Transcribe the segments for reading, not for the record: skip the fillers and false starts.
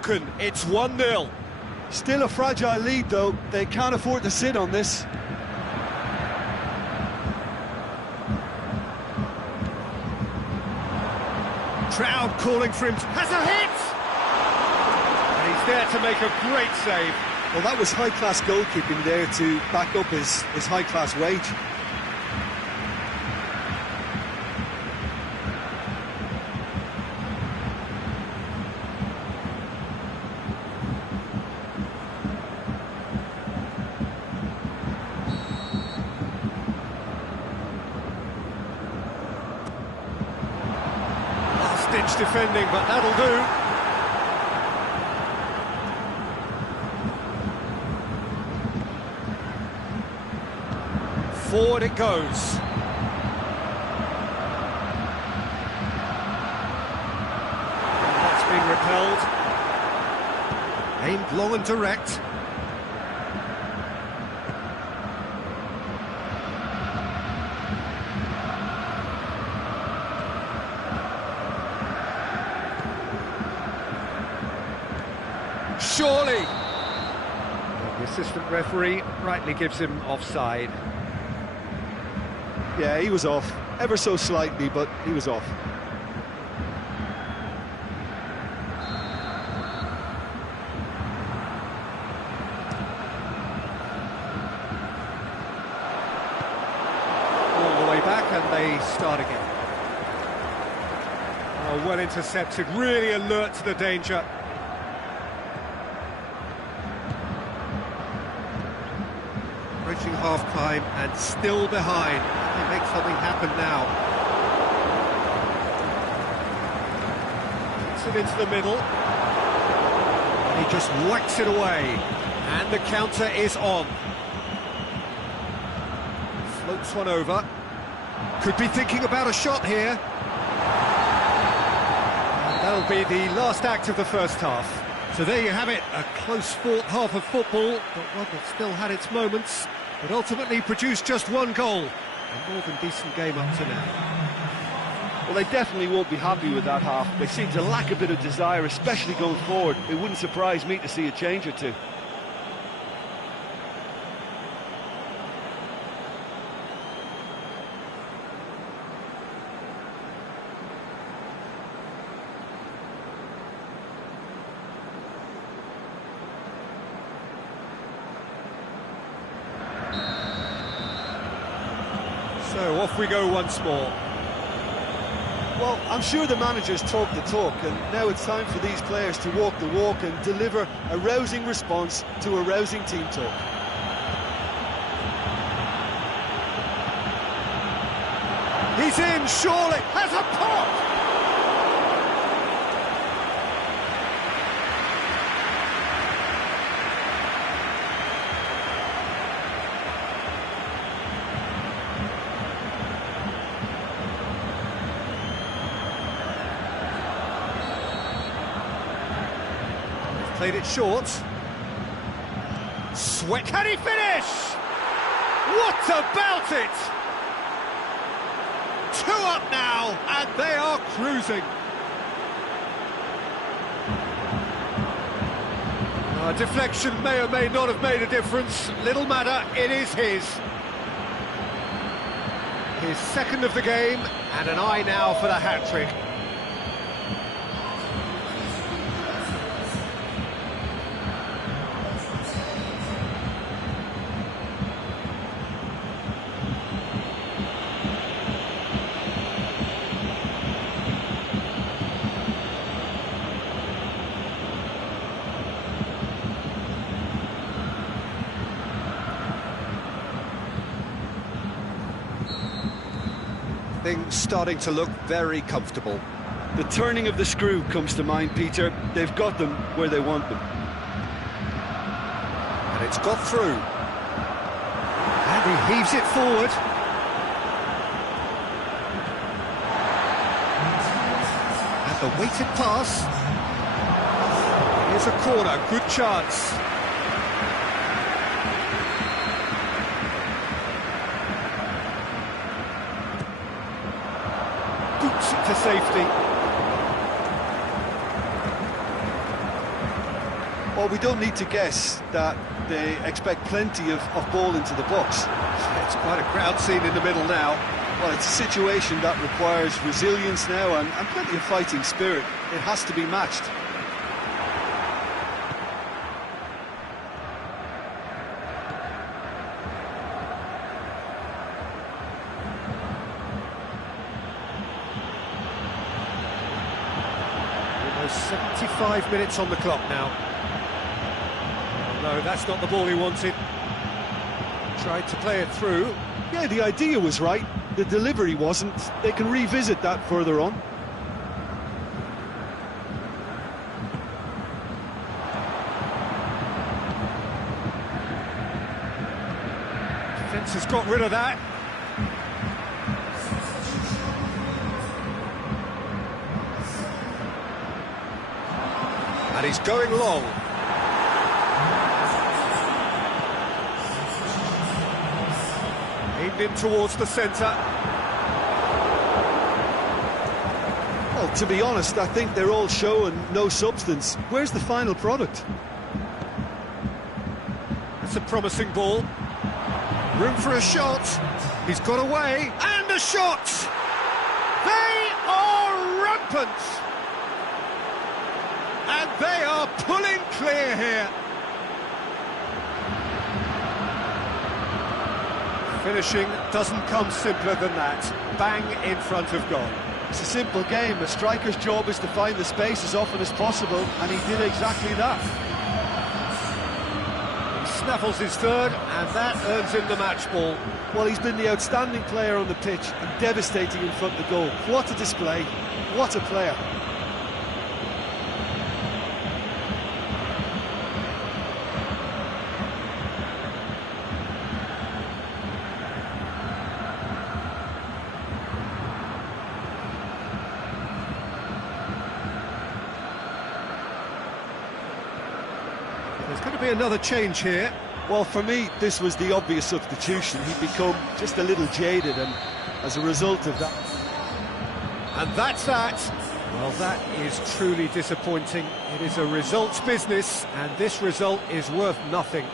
broken, it's 1-0. Still a fragile lead though, they can't afford to sit on this. Crowd calling for him, has a hit! And he's there to make a great save. Well, that was high-class goalkeeping there to back up his high-class wage. Last-ditch defending, but that'll do. Forward it goes. That's been repelled. Aimed long and direct. Surely. The assistant referee rightly gives him offside. Yeah, he was off, ever so slightly, but he was off. All the way back and they start again. Oh, well intercepted, really alert to the danger. Approaching half-time and still behind. They make something happen now. Gets it into the middle. And he just whacks it away. And the counter is on. Floats one over. Could be thinking about a shot here. And that'll be the last act of the first half. So there you have it, a close-fought half of football, but one that still had its moments, but ultimately produced just one goal. A more than decent game up to now. Well, they definitely won't be happy with that half. They seem to lack a bit of desire, especially going forward. It wouldn't surprise me to see a change or two. So off we go once more. Well, I'm sure the managers talk the talk, and now it's time for these players to walk the walk and deliver a rousing response to a rousing team talk. He's in, surely, has a pop! Played it short. Sweat. Can he finish? What about it? 2 up now, and they are cruising. Deflection may or may not have made a difference. Little matter, it is his. His second of the game, and an eye now for the hat-trick. Things starting to look very comfortable. The turning of the screw comes to mind, Peter. They've got them where they want them. And it's got through. And he heaves it forward. And the weighted pass. Here's a corner, good chance. Boots it to safety. Well, we don't need to guess that they expect plenty of ball into the box. It's quite a crowd scene in the middle now. Well, it's a situation that requires resilience now and plenty of fighting spirit. It has to be matched. Almost 75 minutes on the clock now. Oh, no, that's not the ball he wanted. Tried to play it through. Yeah, the idea was right. The delivery wasn't. They can revisit that further on. Defence has got rid of that. And he's going long. Aimed in towards the centre. Well, to be honest, I think they're all show and no substance. Where's the final product? It's a promising ball. Room for a shot. He's got away. And a shot! They are rampant! And they are pulling clear here. Finishing doesn't come simpler than that. Bang in front of goal. It's a simple game. A striker's job is to find the space as often as possible, and he did exactly that. He snaffles his third, and that earns him the match ball. Well, he's been the outstanding player on the pitch and devastating in front of the goal. What a display. What a player. There's going to be another change here. Well, for me, this was the obvious substitution. He'd become just a little jaded, and as a result of that... And that's that. Well, that is truly disappointing. It is a results business, and this result is worth nothing.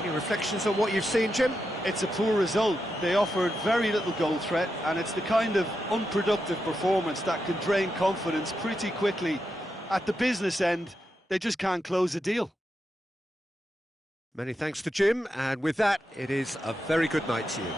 Any reflections on what you've seen, Jim? It's a poor result. They offered very little goal threat, and it's the kind of unproductive performance that can drain confidence pretty quickly. At the business end, they just can't close a deal. Many thanks to Jim, and with that, it is a very good night to you.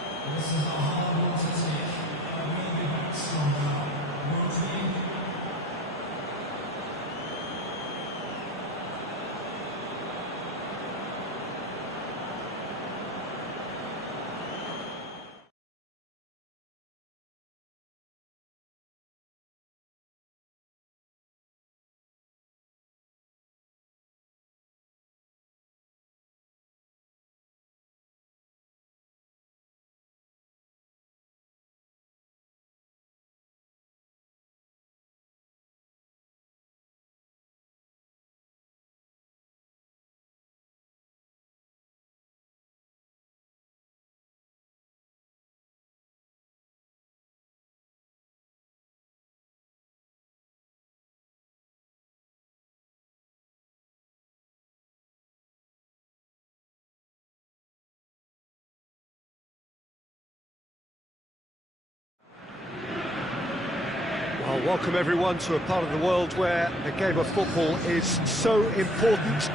Well, welcome everyone to a part of the world where the game of football is so important.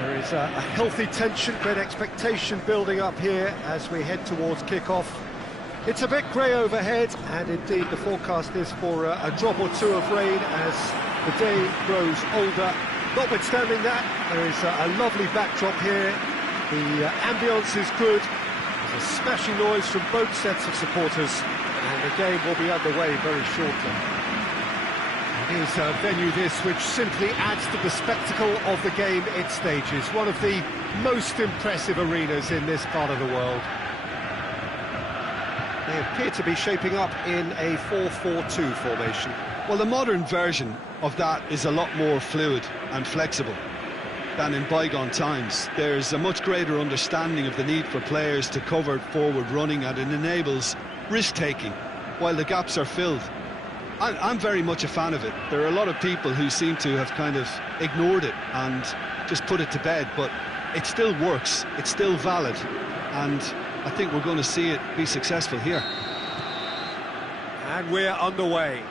There is a healthy tension, great expectation building up here as we head towards kick-off. It's a bit grey overhead, and indeed the forecast is for a drop or two of rain as the day grows older. Notwithstanding that, there is a lovely backdrop here. The ambience is good. There's a smashing noise from both sets of supporters, and the game will be underway very shortly. It is a venue this which simply adds to the spectacle of the game it stages. One of the most impressive arenas in this part of the world. They appear to be shaping up in a 4-4-2 formation. Well, the modern version of that is a lot more fluid and flexible than in bygone times. There's a much greater understanding of the need for players to cover forward running, and it enables risk-taking while the gaps are filled. I'm very much a fan of it. There are a lot of people who seem to have kind of ignored it, and just put it to bed, but it still works, it's still valid, and I think we're going to see it be successful here. And we're underway.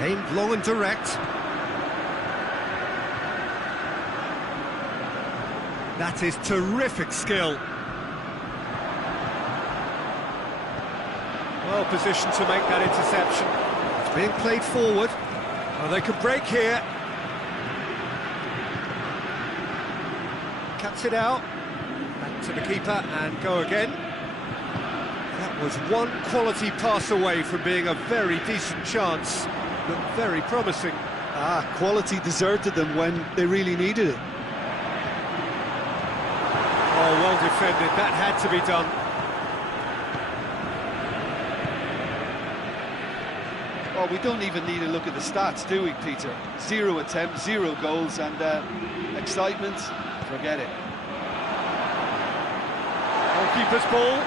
Aimed long and direct. That is terrific skill. Well positioned to make that interception. It's being played forward. Oh, they could break here. Cuts it out. Back to the keeper and go again. That was one quality pass away from being a very decent chance. Looked very promising. Quality deserted them when they really needed it. Oh, well defended. That had to be done. Well, we don't even need to look at the stats, do we, Peter? 0 attempts, 0 goals, and excitement, forget it. Goalkeeper's ball.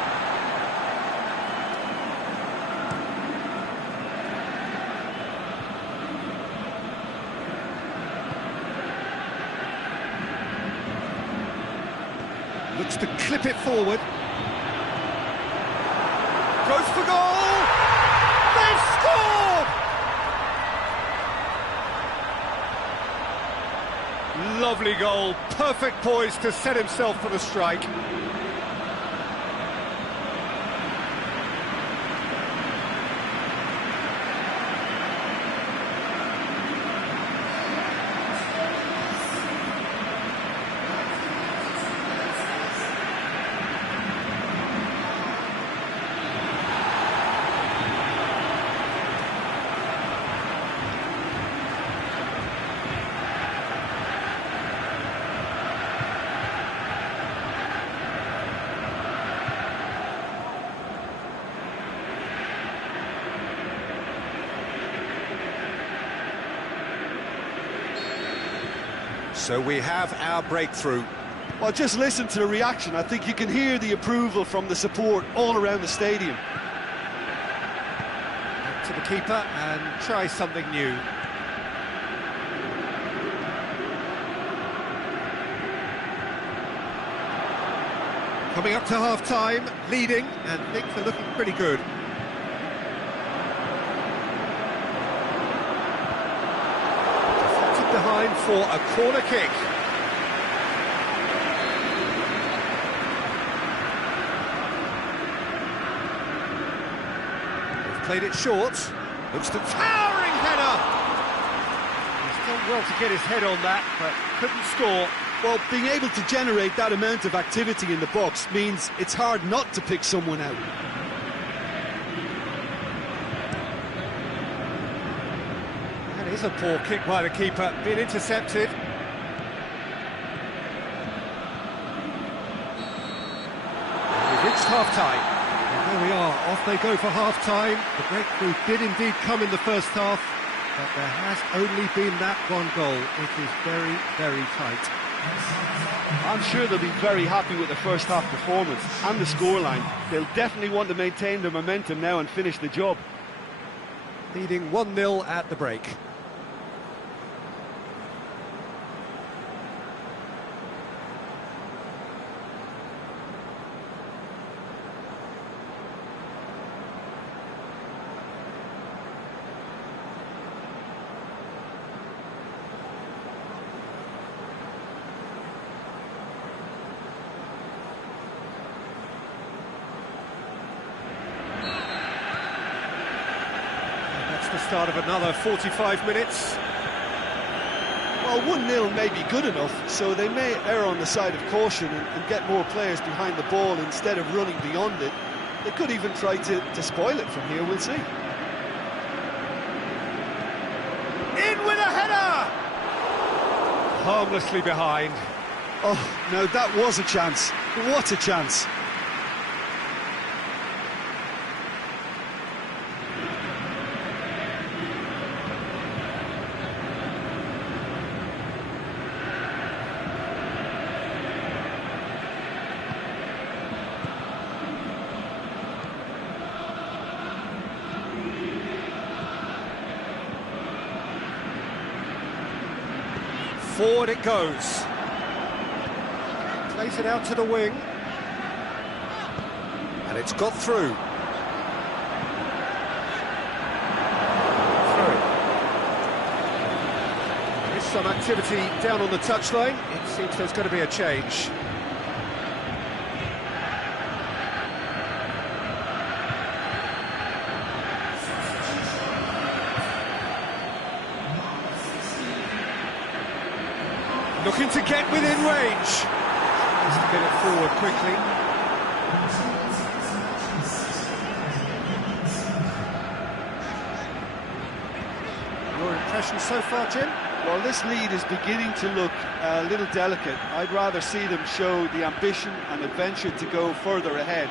Looks to clip it forward. Goes for goal! They've scored! Lovely goal, perfect poise to set himself for the strike. So we have our breakthrough. Well, just listen to the reaction. I think you can hear the approval from the support all around the stadium. Back to the keeper and try something new. Coming up to half-time, leading, and things are looking pretty good. Behind for a corner kick. They've played it short. Looks to towering header. He's done well to get his head on that, but couldn't score. Well, being able to generate that amount of activity in the box means it's hard not to pick someone out. It's a poor kick by the keeper, being intercepted. We've reached half-time. And there we are, off they go for half-time. The breakthrough did indeed come in the first half, but there has only been that one goal. It is very, very tight. I'm sure they'll be very happy with the first half performance and the scoreline. They'll definitely want to maintain their momentum now and finish the job. Leading 1-0 at the break. The start of another 45 minutes. Well, 1-0 may be good enough, so they may err on the side of caution and get more players behind the ball instead of running beyond it. They could even try to spoil it from here, we'll see. In with a header! Harmlessly behind. Oh, no, that was a chance. What a chance. Forward it goes. Plays it out to the wing. And it's got through. There is some activity down on the touchline. It seems there's going to be a change. Looking to get within range. Tries to get it forward quickly. Your impression so far, Jim? Well, this lead is beginning to look a little delicate. I'd rather see them show the ambition and adventure to go further ahead.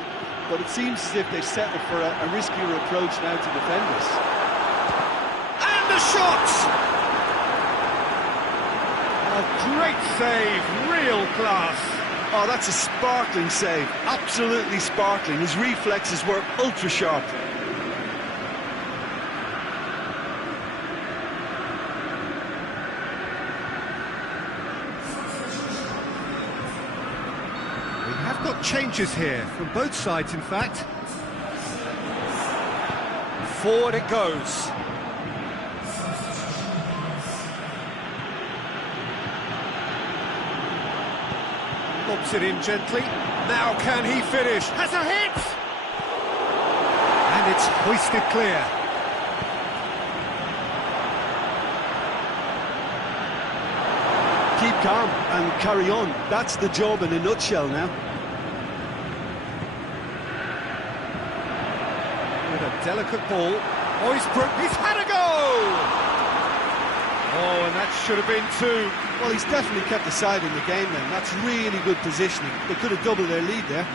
But it seems as if they settle for a riskier approach now to defend us. And the shot! A great save, real class. Oh, that's a sparkling save, absolutely sparkling. His reflexes were ultra sharp. We have got changes here, from both sides in fact. Forward it goes. Lobs it in gently. Now can he finish? Has a hit! And it's hoisted clear. Keep calm and carry on. That's the job in a nutshell now. With a delicate ball. OziPremierLiga, he's had a go! Oh, and that should have been two. Well, he's definitely kept the side in the game then. That's really good positioning. They could have doubled their lead there.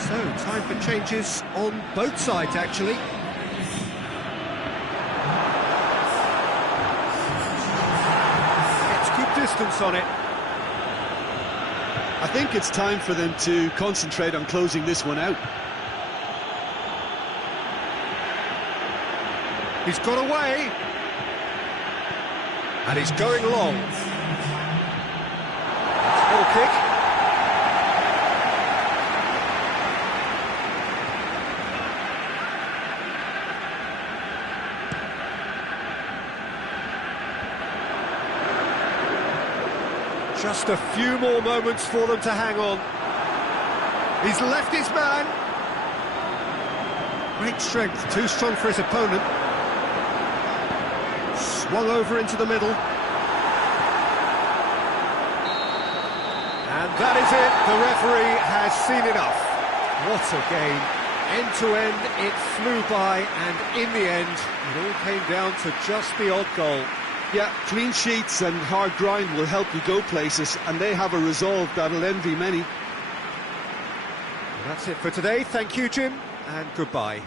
So, time for changes on both sides, actually. Gets good distance on it. I think it's time for them to concentrate on closing this one out. He's got away. And he's going long. Goal kick. Just a few more moments for them to hang on. He's left his man. Great strength, too strong for his opponent. Swung over into the middle. And that is it. The referee has seen enough. What a game. End to end, it flew by, and in the end, it all came down to just the odd goal. Yeah, clean sheets and hard grind will help you go places, and they have a resolve that'll envy many. That's it for today. Thank you, Jim, and goodbye.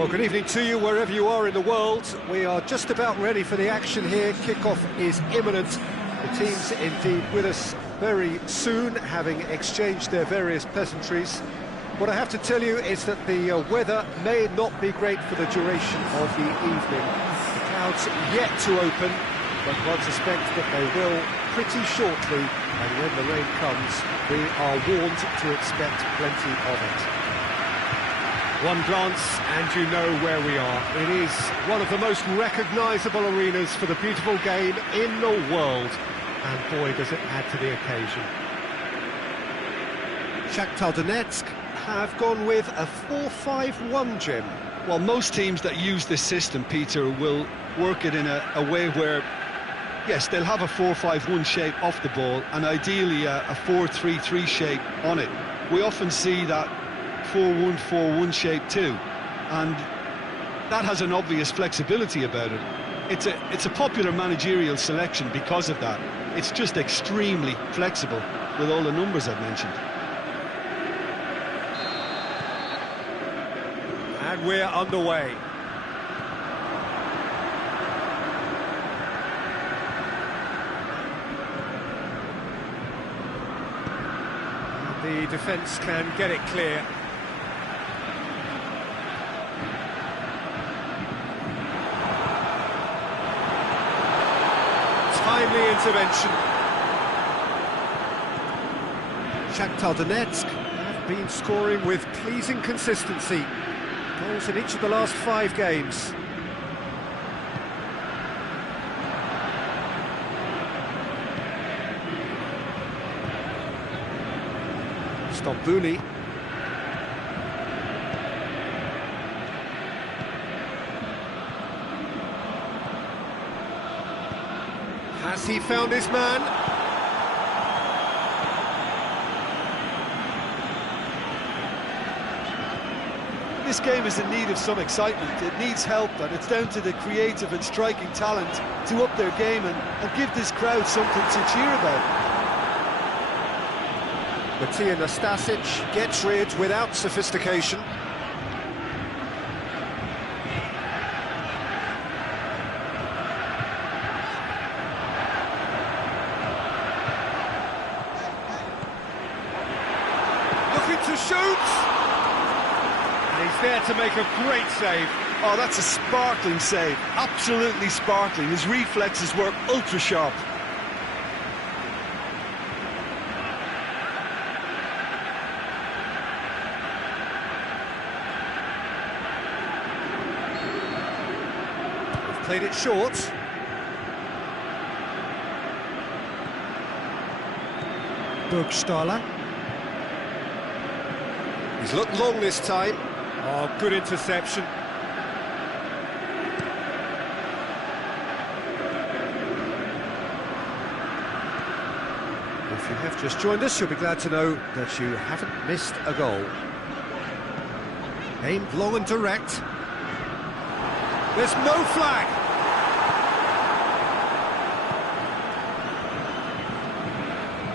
Well, good evening to you wherever you are in the world. We are just about ready for the action here. Kickoff is imminent. The team's indeed with us very soon, having exchanged their various pleasantries. What I have to tell you is that the weather may not be great for the duration of the evening. The clouds yet to open, but one suspects that they will pretty shortly, and when the rain comes, we are warned to expect plenty of it. One glance and you know where we are. It is one of the most recognisable arenas for the beautiful game in the world, and boy does it add to the occasion. Shakhtar Donetsk have gone with a 4-5-1, Jim. Well, most teams that use this system, Peter, will work it in a way where, yes, they'll have a 4-5-1 shape off the ball, and ideally a 4-3-3 shape on it. We often see that 4-1-4-1 shape too, and that has an obvious flexibility about it. It's a popular managerial selection because of that. It's just extremely flexible with all the numbers I've mentioned. And we're underway. The defence can get it clear. Timely intervention. Shakhtar Donetsk have been scoring with pleasing consistency. Goals in each of the last 5 games. Stambouli. Has he found his man? This game is in need of some excitement. It needs help, and it's down to the creative and striking talent to up their game and give this crowd something to cheer about. Matija Nastasic gets rid without sophistication. Looking to shoot! And he's there to make a great save. Oh, that's a sparkling save. Absolutely sparkling. His reflexes were ultra sharp. Played it short. Burgstaller. He's looked long this time. Oh, good interception. If you have just joined us, you'll be glad to know that you haven't missed a goal. Aimed long and direct. There's no flag.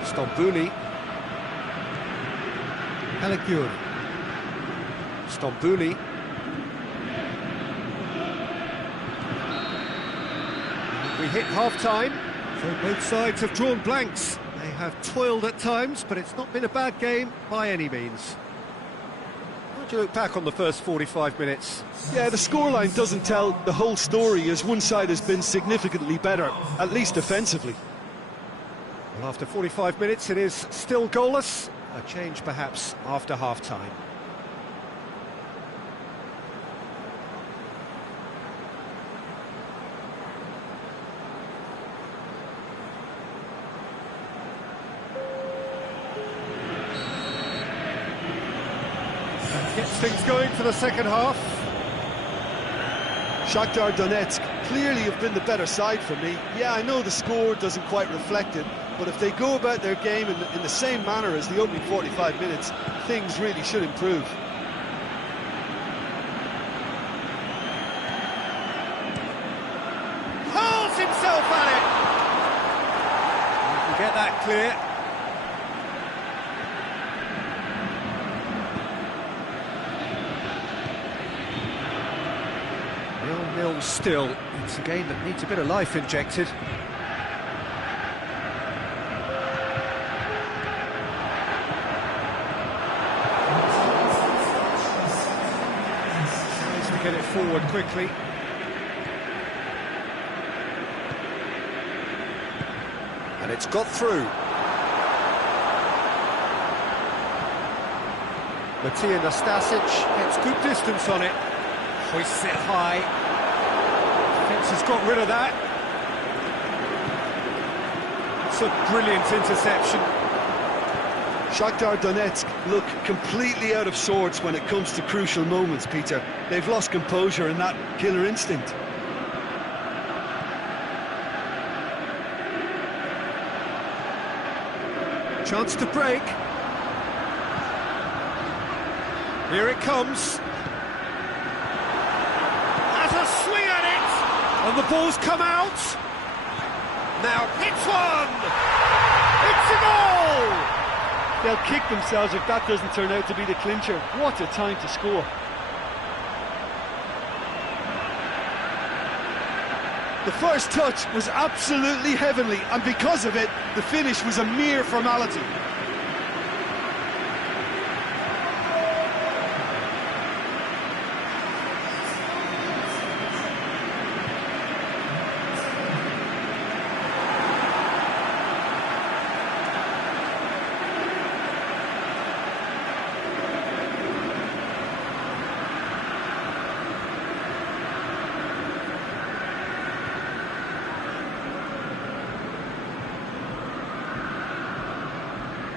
Stambouli. Caligiuri. Stambouli. We hit half-time, so both sides have drawn blanks. They have toiled at times, but it's not been a bad game by any means. How do you look back on the first 45 minutes? Yeah, the scoreline doesn't tell the whole story, as one side has been significantly better, at least defensively. Well, after 45 minutes, it is still goalless. A change, perhaps, after half-time. That gets things going for the second half. Shakhtar Donetsk clearly have been the better side for me. Yeah, I know the score doesn't quite reflect it, but if they go about their game in the same manner as the opening 45 minutes, things really should improve. Hurls himself at it! You can get that clear. long still. It's a game that needs a bit of life injected. Tries to get it forward quickly. And it's got through. Matija Nastasic gets good distance on it. Hoists it high. Defence has got rid of that. It's a brilliant interception. Shakhtar Donetsk look completely out of sorts when it comes to crucial moments, Peter. They've lost composure and that killer instinct. Chance to break. Here it comes. Has a swing at it! And the ball's come out. Now hits one! It's a goal! They'll kick themselves if that doesn't turn out to be the clincher. What a time to score. The first touch was absolutely heavenly, and because of it, the finish was a mere formality.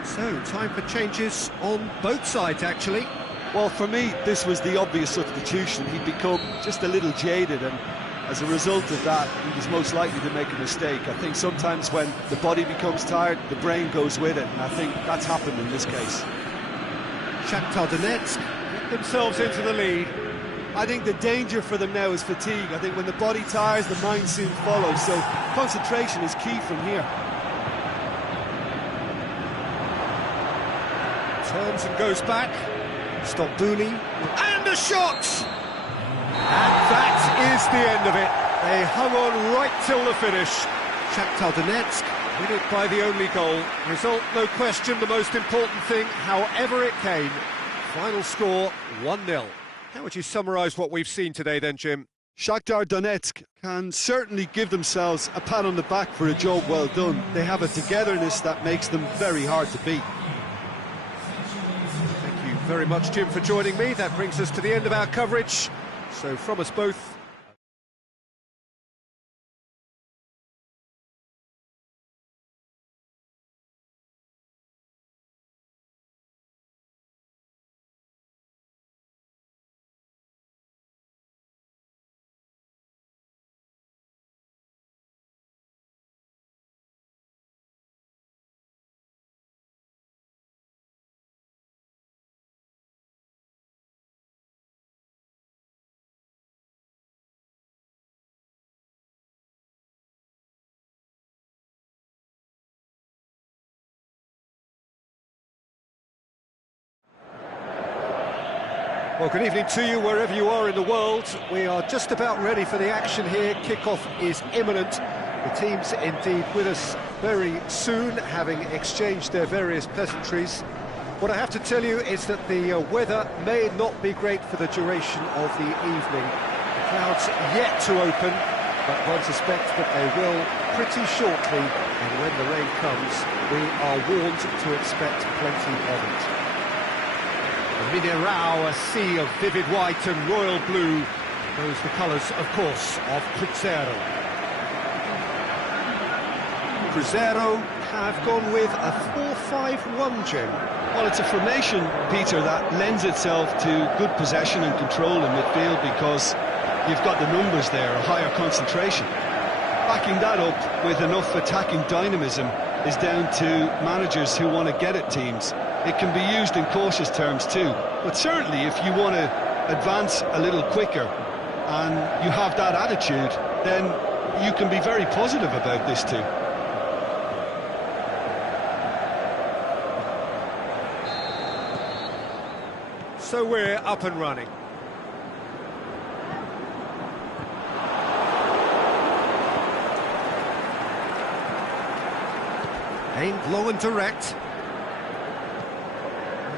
So, time for changes on both sides, actually. Well, for me, this was the obvious substitution. He'd become just a little jaded, and as a result of that, he was most likely to make a mistake. I think sometimes when the body becomes tired, the brain goes with it, and I think that's happened in this case. Shakhtar Donetsk get themselves into the lead. I think the danger for them now is fatigue. I think when the body tires, the mind soon follows, so concentration is key from here. Turns and goes back. Stop Booney. And a shot! And that is the end of it. They hung on right till the finish. Shakhtar Donetsk win it by the only goal. Result, no question, the most important thing, however it came. Final score, 1-0. How would you summarise what we've seen today then, Jim? Shakhtar Donetsk can certainly give themselves a pat on the back for a job well done. They have a togetherness that makes them very hard to beat. Very much, Jim, for joining me. That brings us to the end of our coverage. So from us both, well, good evening to you wherever you are in the world. We are just about ready for the action here. Kickoff is imminent. The team's indeed with us very soon, having exchanged their various pleasantries. What I have to tell you is that the weather may not be great for the duration of the evening. The clouds yet to open, but one suspects that they will pretty shortly, and when the rain comes, we are warned to expect plenty of it. The Mineral, a sea of vivid white and royal blue, those the colours, of course, of Cruzeiro. Cruzeiro have gone with a 4-5-1, Jim. Well, it's a formation, Peter, that lends itself to good possession and control in midfield because you've got the numbers there, a higher concentration. Backing that up with enough attacking dynamism is down to managers who want to get at teams. It can be used in cautious terms too, but certainly if you want to advance a little quicker and you have that attitude, then you can be very positive about this too. So we're up and running. Aimed low and direct.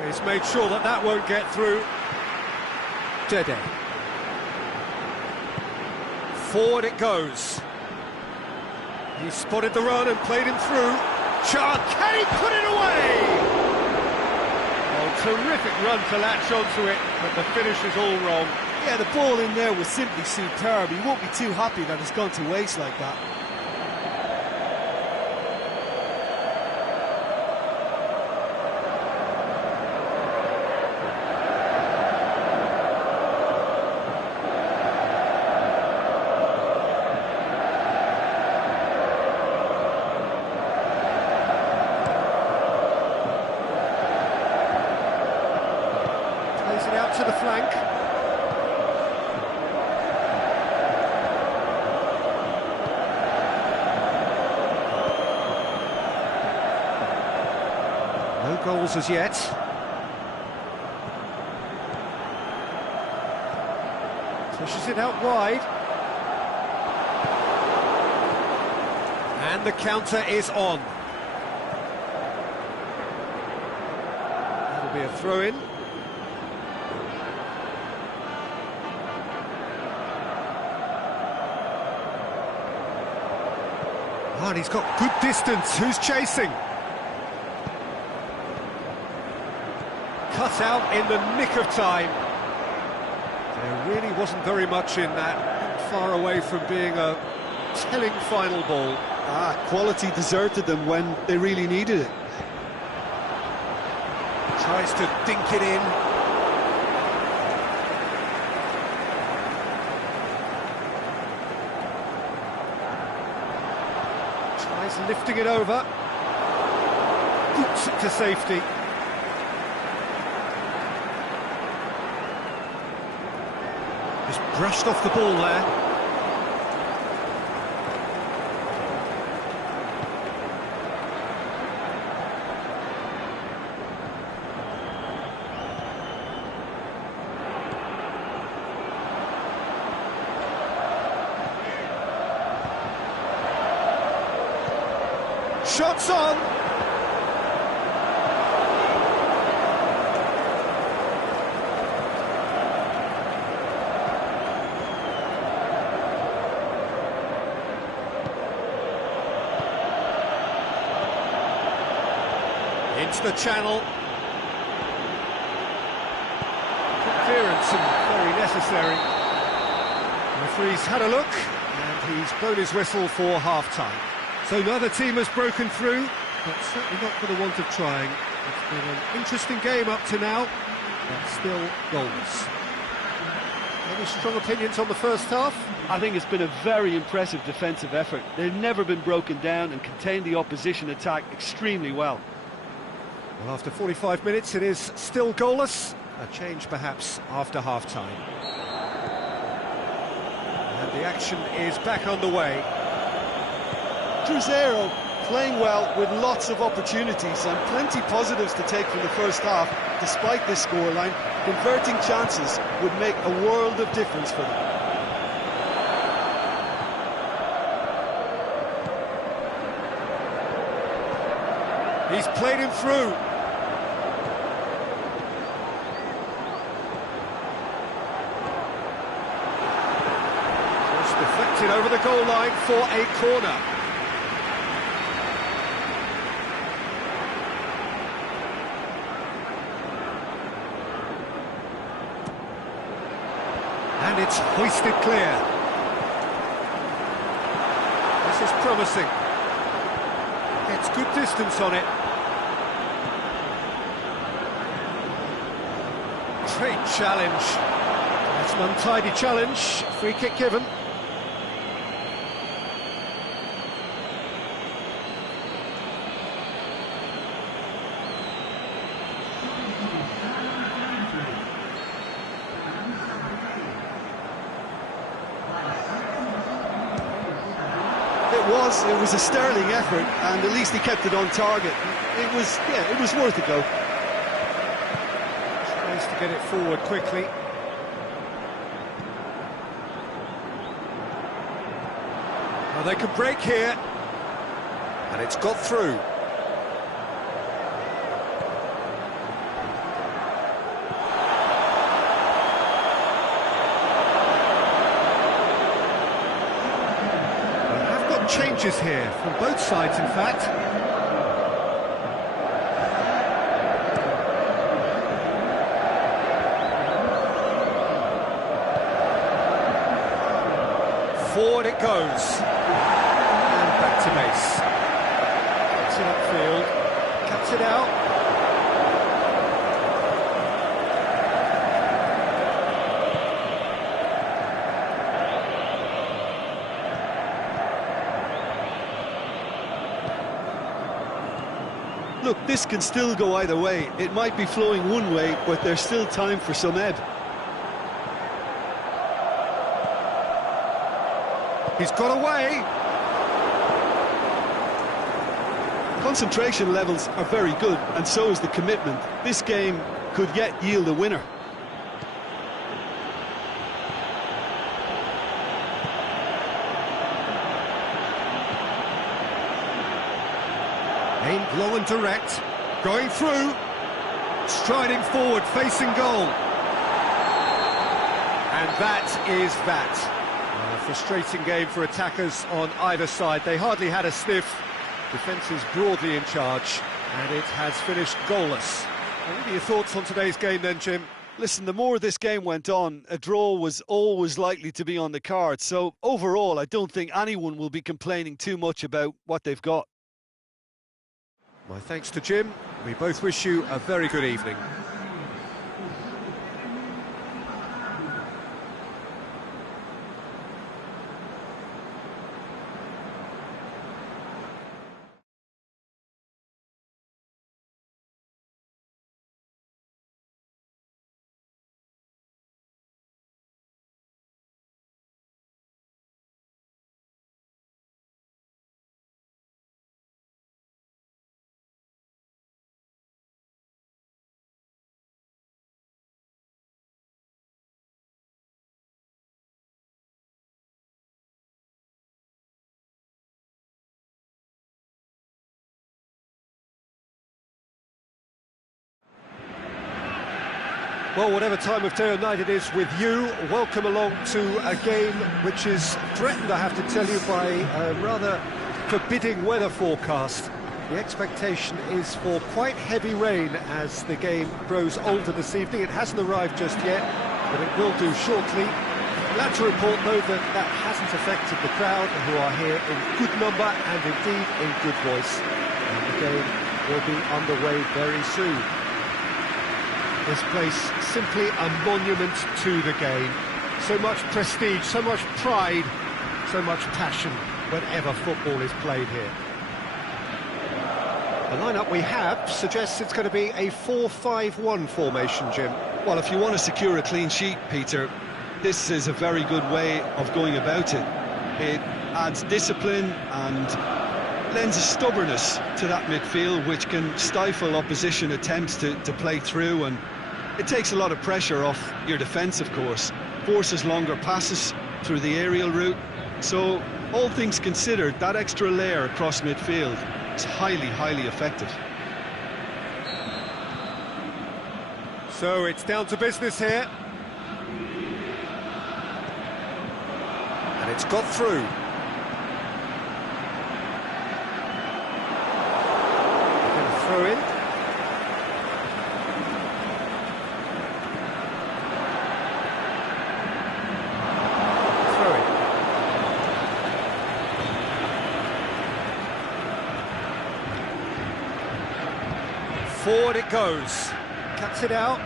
He's made sure that that won't get through. Dede. Forward it goes. He spotted the run and played him through. Can he put it away? Oh, terrific run to latch onto it, but the finish is all wrong. Yeah, the ball in there was simply superb. He won't be too happy that it's gone to waste like that. Plays it out to the flank. No goals as yet. Pushes it out wide. And the counter is on. That'll be a throw-in. And he's got good distance. Who's chasing? Cut out in the nick of time. There really wasn't very much in that. Far away from being a telling final ball. Quality deserted them when they really needed it. Tries to dink it in. Tries lifting it over. Boots it to safety. Just brushed off the ball there. Shots on! Into the channel. Clearance and very necessary. The referee's had a look and he's blown his whistle for half-time. So neither team has broken through, but certainly not for the want of trying. It's been an interesting game up to now, but still goalless. Any strong opinions on the first half? I think it's been a very impressive defensive effort. They've never been broken down and contained the opposition attack extremely well. Well, after 45 minutes, it is still goalless. A change, perhaps, after half-time. And the action is back underway. Cruzeiro playing well with lots of opportunities and plenty positives to take from the first half. Despite this scoreline, converting chances would make a world of difference for them. He's played him through. Just deflected over the goal line for a corner. And it's hoisted clear. This is promising. Gets good distance on it. Great challenge. That's an untidy challenge. Free kick given. It was a sterling effort, and at least he kept it on target. It was worth a go. Tries to get it forward quickly. Well, they can break here, and it's got through. changes here, from both sides in fact. Forward it goes. And back to base. Gets it upfield. Cuts it out. Look, this can still go either way. It might be flowing one way, but there's still time for some ebb. He's got away. Concentration levels are very good, and so is the commitment. This game could yet yield a winner. Aimed low and direct, going through, striding forward, facing goal. And that is that. A frustrating game for attackers on either side. They hardly had a sniff. Defence is broadly in charge, and it has finished goalless. What are your thoughts on today's game then, Jim? Listen, the more this game went on, a draw was always likely to be on the card. So overall, I don't think anyone will be complaining too much about what they've got. My thanks to Jim. We both wish you a very good evening. Well, whatever time of day or night it is with you, welcome along to a game which is threatened, I have to tell you, by a rather forbidding weather forecast. The expectation is for quite heavy rain as the game grows older this evening. It hasn't arrived just yet, but it will do shortly. Glad to report, though, that that hasn't affected the crowd, who are here in good number and indeed in good voice. And the game will be underway very soon. This place simply a monument to the game. So much prestige, so much pride, so much passion whenever football is played here. The lineup we have suggests it's going to be a 4-5-1 formation, Jim. Well, if you want to secure a clean sheet, Peter, this is a very good way of going about it. It adds discipline and lends a stubbornness to that midfield, which can stifle opposition attempts to play through, and it takes a lot of pressure off your defence, of course, forces longer passes through the aerial route. So, all things considered, that extra layer across midfield is highly, highly effective. So it's down to business here. And it's got through. They're going to throw in. Forward it goes, cuts it out. Oh,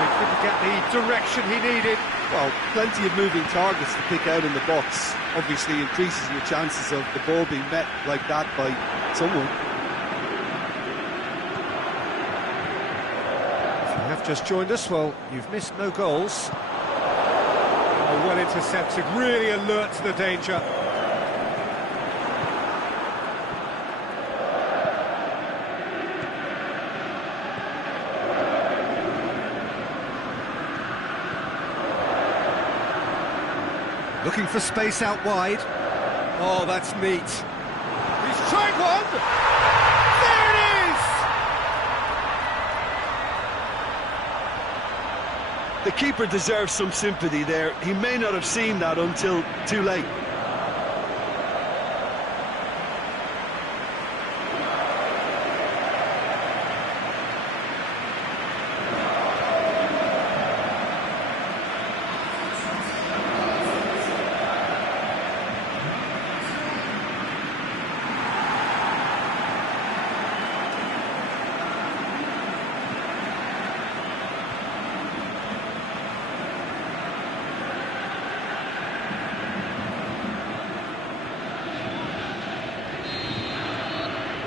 he couldn't get the direction he needed. Well, plenty of moving targets to pick out in the box. Obviously increases your chances of the ball being met like that by someone. Just joined us, well, you've missed no goals. Oh, well intercepted, really alert to the danger. Looking for space out wide. Oh, that's neat. He's tried one! There it is! The keeper deserves some sympathy there. He may not have seen that until too late.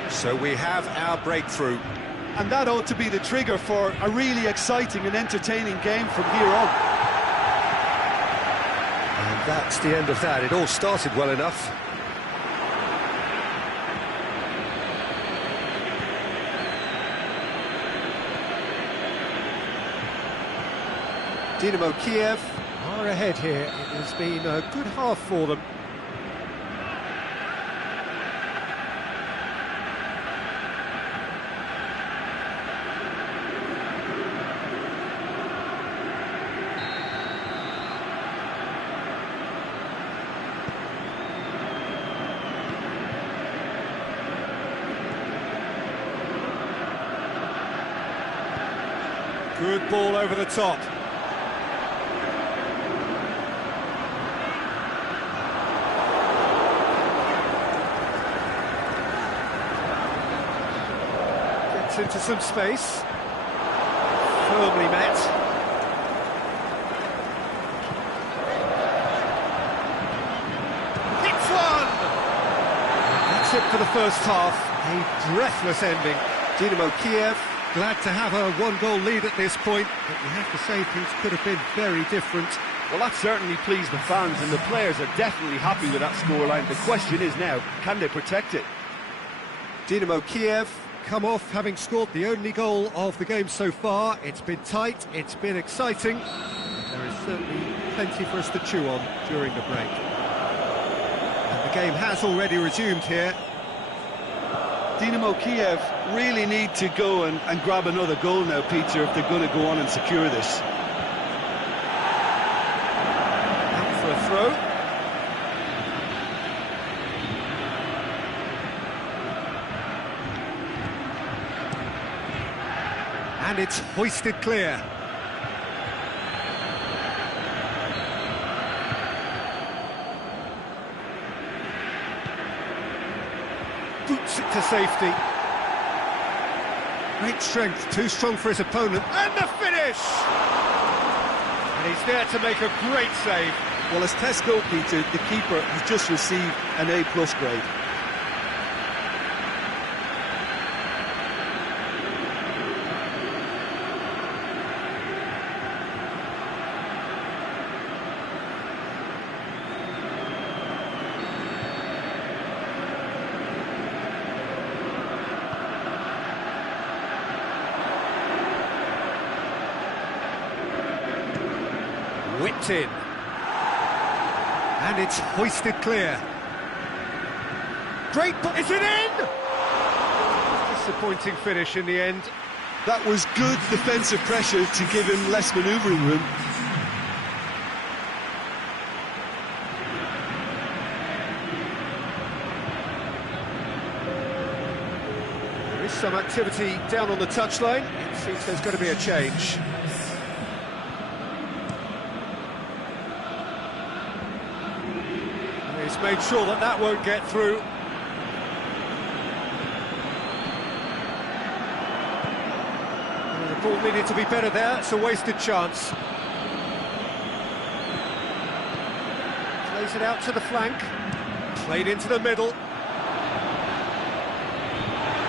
So we have our breakthrough. And that ought to be the trigger for a really exciting and entertaining game from here on. And that's the end of that. It all started well enough. Dynamo Kiev are ahead here. It has been a good half for them. Good ball over the top. Gets into some space. Firmly met. Hits one! That's it for the first half. A breathless ending. Dynamo Kiev glad to have a one-goal lead at this point, but we have to say things could have been very different. Well, that certainly pleased the fans, and the players are definitely happy with that scoreline. The question is now, can they protect it? Dynamo Kiev come off having scored the only goal of the game so far. It's been tight, it's been exciting. There is certainly plenty for us to chew on during the break. And the game has already resumed here. Dynamo Kiev really need to go and grab another goal now, Peter, if they're going to go on and secure this. Out for a throw. And it's hoisted clear. Boots it to safety. Great strength, too strong for his opponent, and the finish! And he's there to make a great save. Well, as tests go, Peter, the keeper has just received an A+ grade. Whipped in. And it's hoisted clear. Great, but is it in? Disappointing finish in the end. That was good defensive pressure to give him less manoeuvring room. There is some activity down on the touchline. It seems there's going to be a change. He's made sure that that won't get through. The ball needed to be better there. It's a wasted chance. Plays it out to the flank. Played into the middle.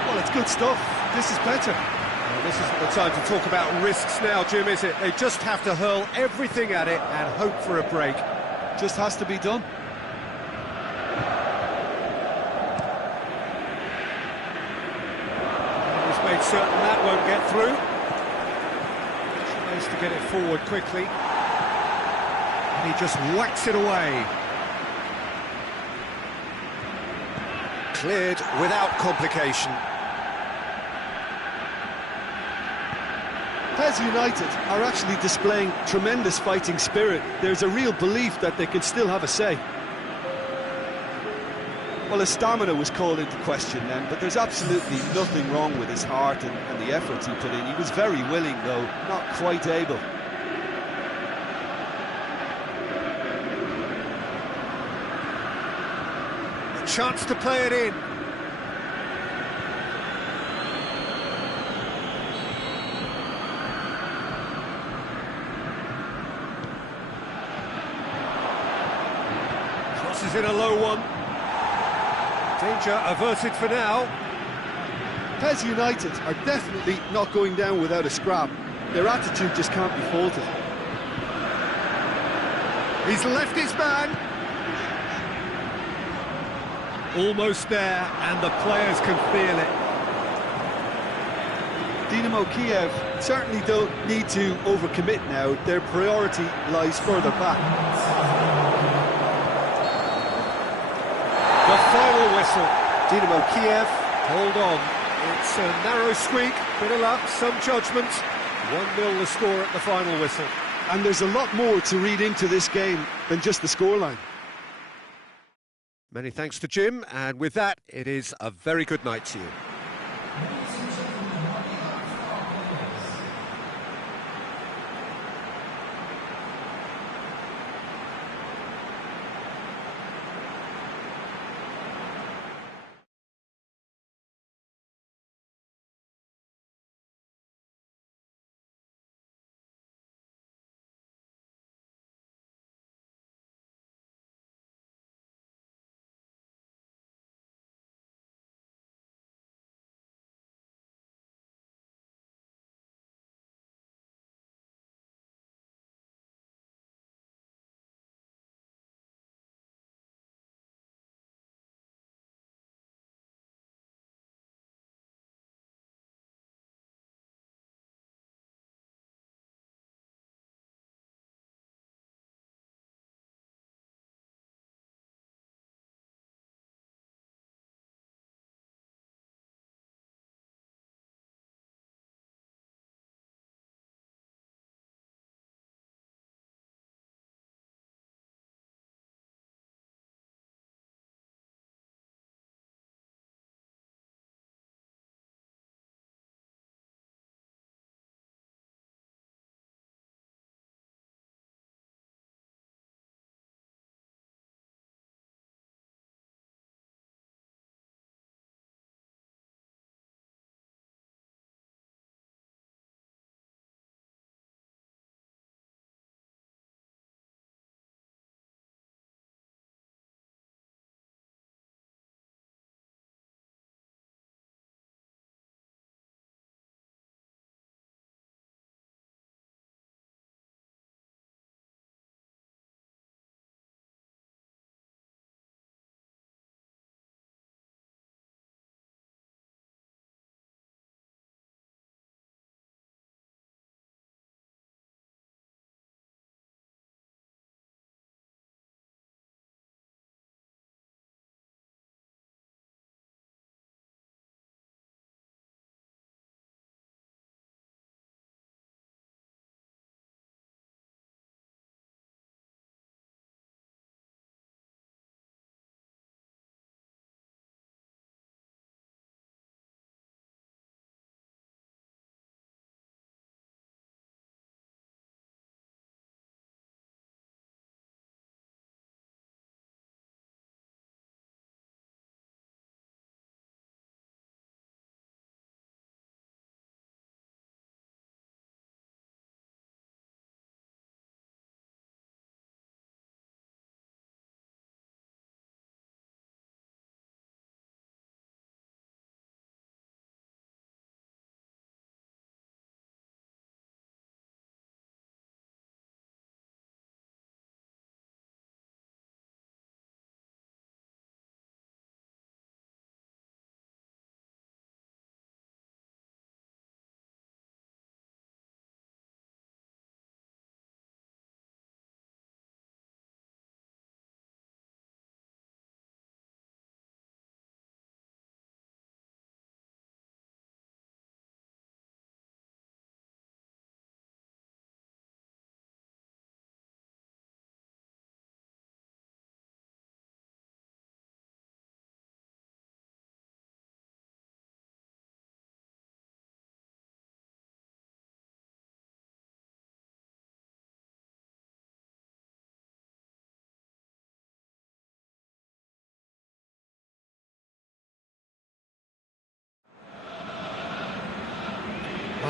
Well, it's good stuff. This is better. Well, this isn't the time to talk about risks now, Jim, is it? They just have to hurl everything at it and hope for a break. Just has to be done. Made certain that won't get through. Tries to get it forward quickly. And he just whacks it away. Cleared without complication. Pes United are actually displaying tremendous fighting spirit. There's a real belief that they can still have a say. Well, his stamina was called into question then, but there's absolutely nothing wrong with his heart and the efforts he put in. He was very willing, though, not quite able. A chance to play it in. Crosses in a low one. Danger averted for now. Pes United are definitely not going down without a scrap. Their attitude just can't be faulted. He's left his man. Almost there, and the players can feel it. Dynamo Kiev certainly don't need to overcommit now. Their priority lies further back. The final whistle. Dynamo Kiev, hold on. It's a narrow squeak, bit of luck, some judgment. 1-0 the score at the final whistle. And there's a lot more to read into this game than just the scoreline. Many thanks to Jim, and with that, it is a very good night to you.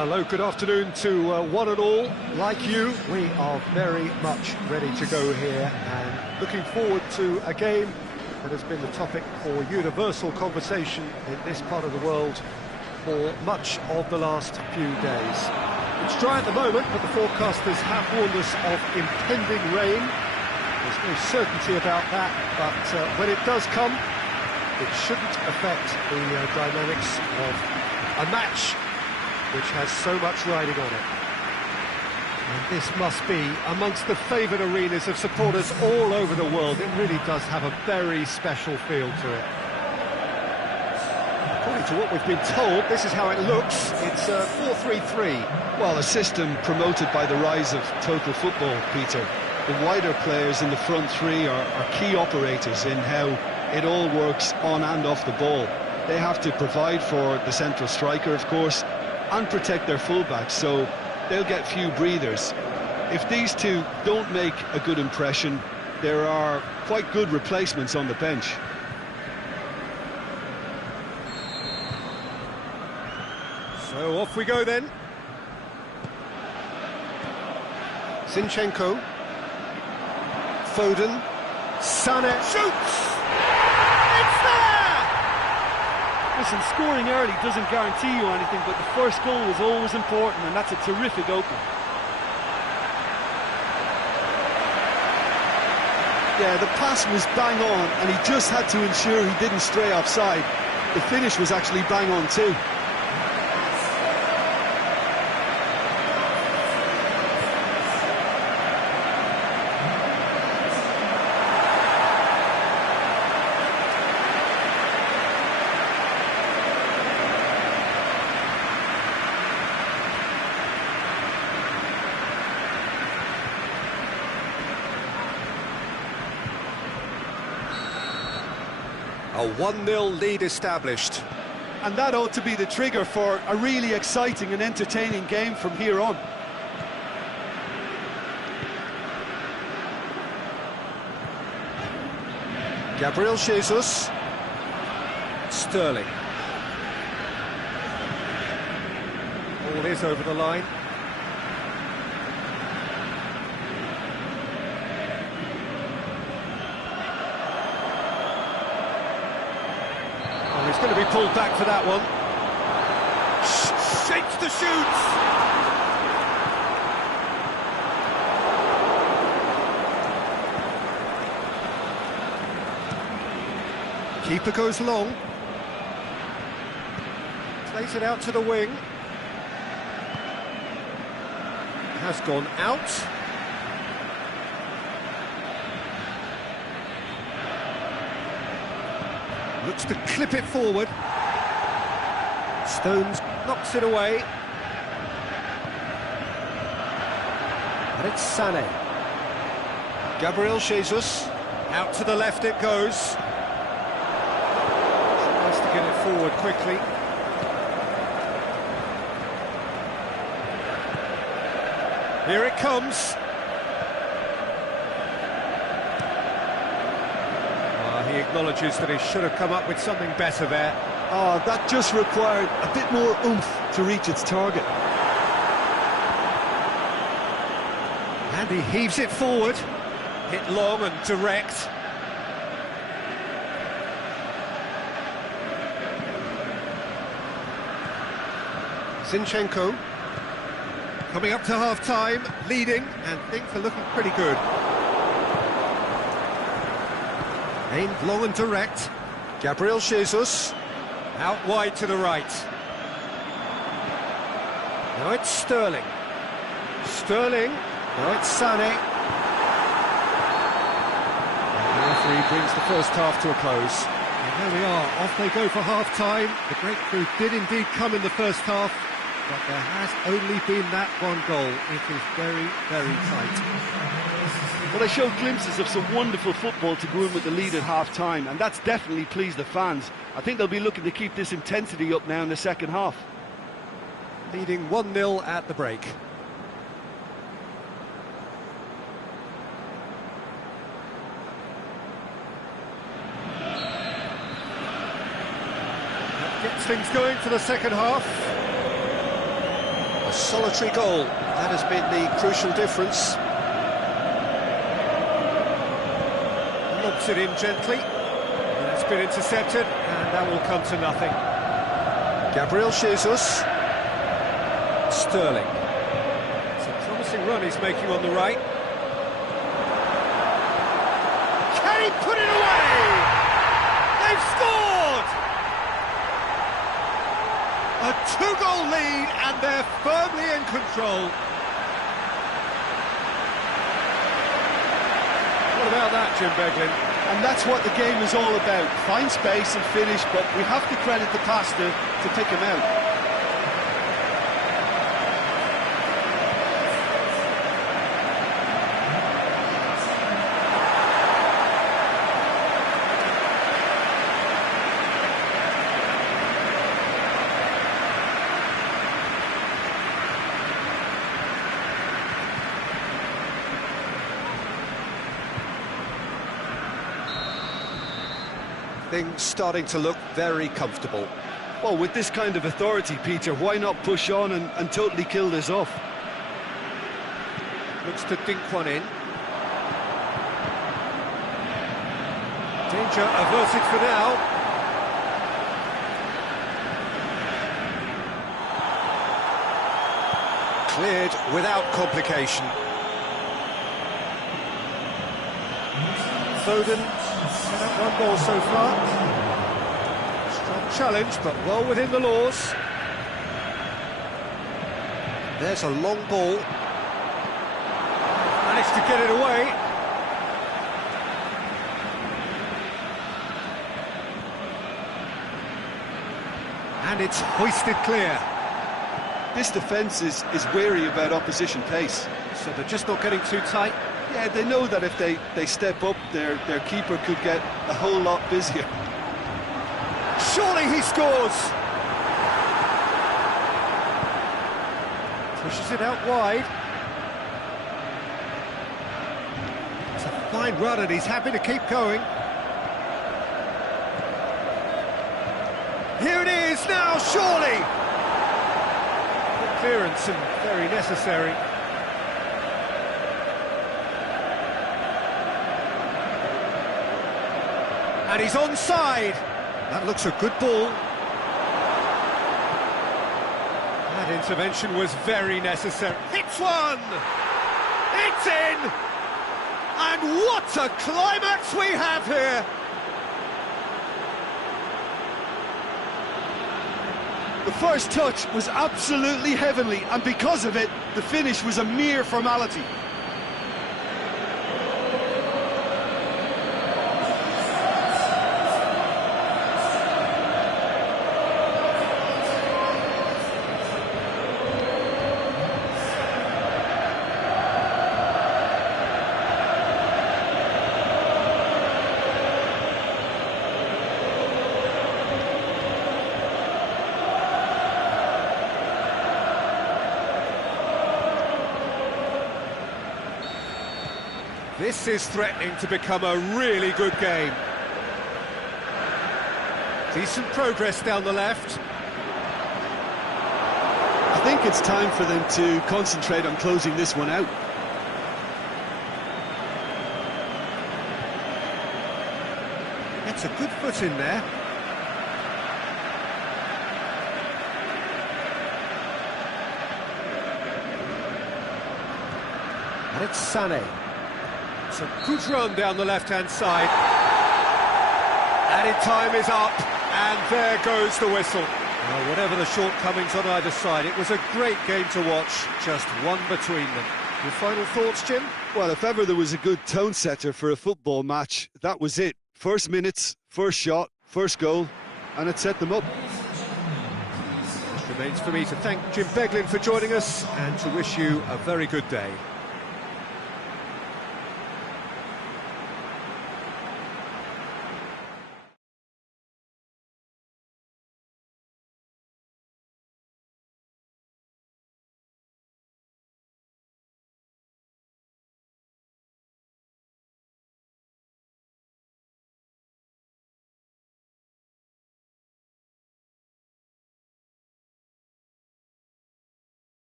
Well, hello, good afternoon to one and all. Like you, we are very much ready to go here and looking forward to a game that has been the topic for universal conversation in this part of the world for much of the last few days. It's dry at the moment, but the forecasters have warned us of impending rain. There's no certainty about that, but when it does come, it shouldn't affect the dynamics of a match which has so much riding on it. And this must be amongst the favoured arenas of supporters all over the world. It really does have a very special feel to it. According to what we've been told, this is how it looks. It's 4-3-3. Well, a system promoted by the rise of total football, Peter. The wider players in the front three are key operators in how it all works on and off the ball. They have to provide for the central striker, of course, and protect their fullbacks, so they'll get few breathers. If these two don't make a good impression, there are quite good replacements on the bench. So off we go then. Zinchenko. Foden. Sané shoots! It's there! Listen, scoring early doesn't guarantee you anything, but the first goal is always important, and that's a terrific opener. Yeah, the pass was bang on, and he just had to ensure he didn't stray offside. The finish was actually bang on too. A 1-0 lead established. And that ought to be the trigger for a really exciting and entertaining game from here on. Gabriel Jesus. Sterling. Ball is over the line. He's going to be pulled back for that one. Shapes the shoots! Keeper goes long. Plays it out to the wing. Has gone out. Looks to clip it forward. Stones knocks it away. And it's Sané. Gabriel Jesus. Out to the left it goes. Tries to get it forward quickly. Here it comes. He acknowledges that he should have come up with something better there. Oh, that just required a bit more oomph to reach its target. And he heaves it forward. Hit long and direct. Zinchenko. Coming up to half-time, leading, and things are looking pretty good. Aimed long and direct. Gabriel Jesus. Out wide to the right. Now it's Sterling. Sterling. Now it's Sané. And the referee brings the first half to a close. And there we are, off they go for half-time. The breakthrough did indeed come in the first half, but there has only been that one goal. It is very, very tight. Well, they showed glimpses of some wonderful football to go in with the lead at half-time, and that's definitely pleased the fans. I think they'll be looking to keep this intensity up now in the second half. Leading 1-0 at the break. That gets things going for the second half. A solitary goal, that has been the crucial difference. Lobs it in gently. It's been intercepted, and that will come to nothing. Gabriel Jesus. Sterling. It's a promising run he's making on the right. Can he put it away? They've scored! A two-goal lead, and they're firmly in control. What about that, Jim Beglin? And that's what the game is all about. Find space and finish, but we have to credit the passer to pick him out. Things starting to look very comfortable. Well, with this kind of authority, Peter, why not push on and totally kill this off? Looks to dink one in. Danger averted for now. Cleared without complication. Foden set up one goal so far. Strong challenge, but well within the laws. There's a long ball. Managed to get it away. And it's hoisted clear. This defence is wary about opposition pace. So they're just not getting too tight. Yeah, they know that if they step up, their keeper could get a whole lot busier. Surely he scores! Pushes it out wide. It's a fine run and he's happy to keep going. Here it is now, surely! Good clearance and very necessary. And he's onside. That looks a good ball. That intervention was very necessary. Hits one! It's in! And what a climax we have here! The first touch was absolutely heavenly, and because of it, the finish was a mere formality. This is threatening to become a really good game. Decent progress down the left. I think it's time for them to concentrate on closing this one out. Gets a good foot in there. And it's Sané. It's a good run down the left-hand side. Added time is up, and there goes the whistle. Well, whatever the shortcomings on either side, it was a great game to watch, just one between them. Your final thoughts, Jim? Well, if ever there was a good tone setter for a football match, that was it. First minutes, first shot, first goal, and it set them up. It remains for me to thank Jim Beglin for joining us and to wish you a very good day.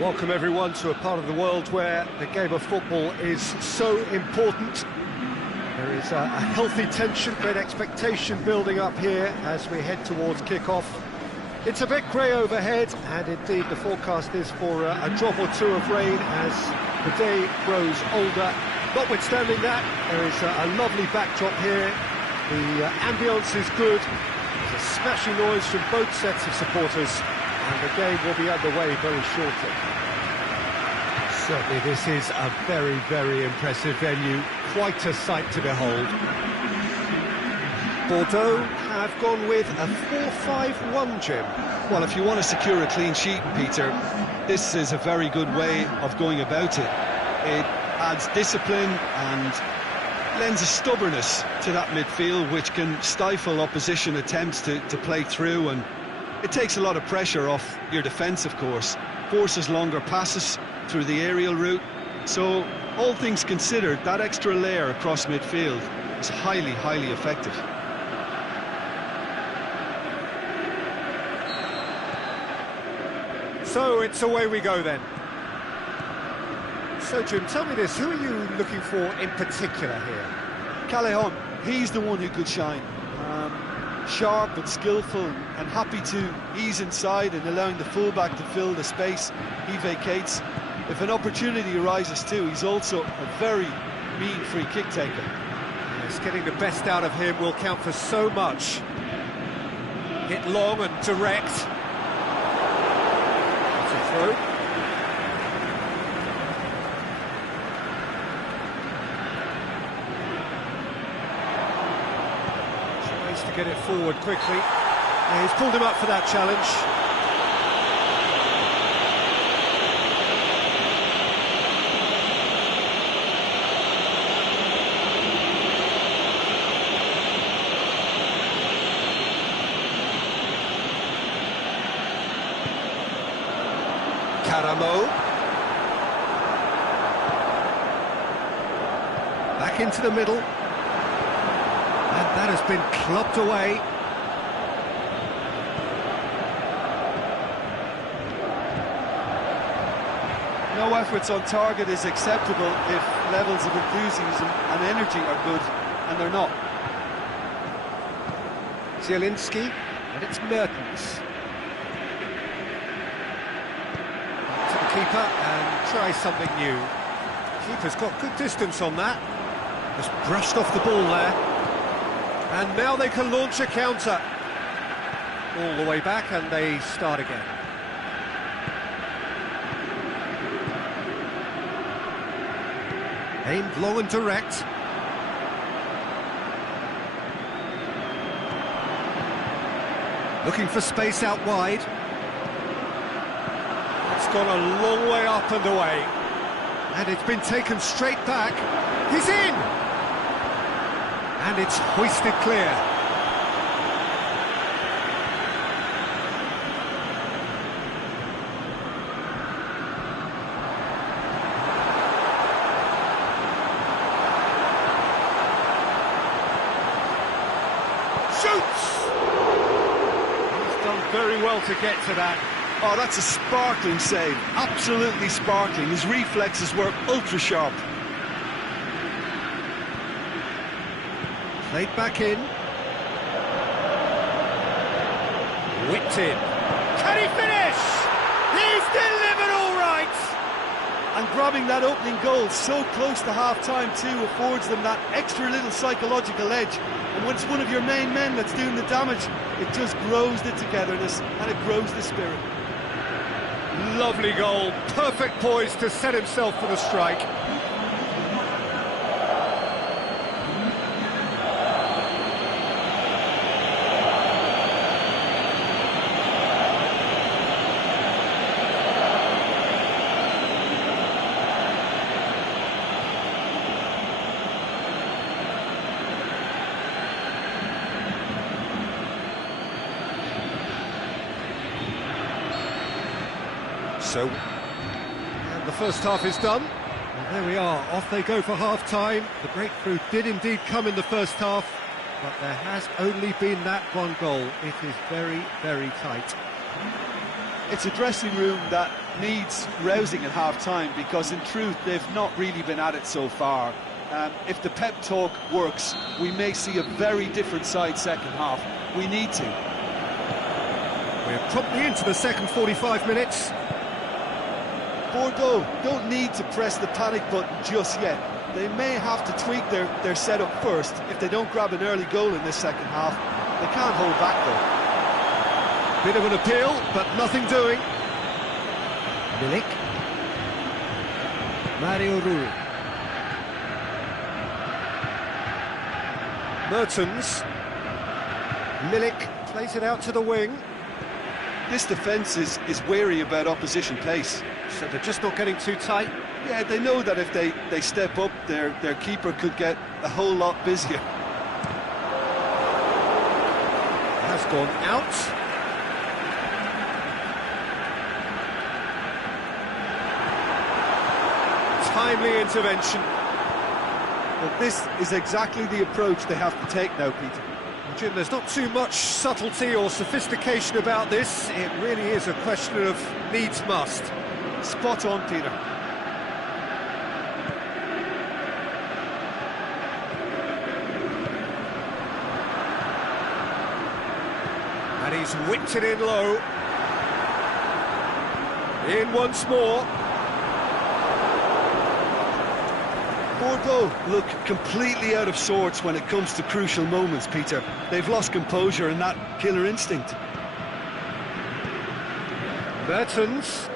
Welcome everyone to a part of the world where the game of football is so important. There is a healthy tension, great expectation building up here as we head towards kick-off. It's a bit grey overhead, and indeed the forecast is for a drop or two of rain as the day grows older. Notwithstanding that, there is a lovely backdrop here. The ambience is good. There's a smashing noise from both sets of supporters, and the game will be underway very shortly. Certainly this is a very, very impressive venue. Quite a sight to behold. Bordeaux have gone with a 4-5-1, Jim. Well, if you want to secure a clean sheet, Peter, this is a very good way of going about it. It adds discipline and lends a stubbornness to that midfield, which can stifle opposition attempts to play through, and it takes a lot of pressure off your defence, of course. Forces longer passes through the aerial route. So, all things considered, that extra layer across midfield is highly, highly effective. So it's away we go then. So Jim, tell me this, who are you looking for in particular here? Callahan, he's the one who could shine. Sharp and skillful and happy to ease inside and allowing the fullback to fill the space he vacates. If an opportunity arises too, he's also a very mean free kick taker. Yes, getting the best out of him will count for so much. Hit long and direct. That's a throw. Tries to get it forward quickly. Yeah, he's pulled him up for that challenge. Caramo. Back into the middle. And that has been clubbed away. No efforts on target is acceptable if levels of enthusiasm and energy are good, and they're not. Zielinski, and it's Mertens. Keeper and try something new. Keeper's got good distance on that. Just brushed off the ball there. And now they can launch a counter. All the way back and they start again. Aimed long and direct. Looking for space out wide. It's gone a long way up and away, and it's been taken straight back. He's in! And it's hoisted clear. Shoots! He's done very well to get to that. Oh, that's a sparkling save, absolutely sparkling. His reflexes were ultra sharp. Played back in. Whipped in. Can he finish? He's delivered all right! And grabbing that opening goal so close to half-time too affords them that extra little psychological edge. And when it's one of your main men that's doing the damage, it just grows the togetherness and it grows the spirit. Lovely goal, perfect poise to set himself for the strike. So, and the first half is done. And there we are, off they go for half-time. The breakthrough did indeed come in the first half, but there has only been that one goal. It is very, very tight. It's a dressing room that needs rousing at half-time, because in truth they've not really been at it so far. If the pep talk works, we may see a very different side second half. We need to. We're promptly into the second 45 minutes. Bordeaux don't need to press the panic button just yet. They may have to tweak their setup first if they don't grab an early goal in this second half. They can't hold back though. Bit of an appeal, but nothing doing. Milik. Mario Rui. Mertens. Milik plays it out to the wing. This defence is wary about opposition pace. So they're just not getting too tight. Yeah, they know that if they step up, their keeper could get a whole lot busier. Has gone out. Timely intervention. But this is exactly the approach they have to take now, Peter. Jim, there's not too much subtlety or sophistication about this. It really is a question of needs must. Spot on, Peter. And he's whipped it in low. In once more. Bordeaux look completely out of sorts when it comes to crucial moments, Peter. They've lost composure and that killer instinct. Mertens.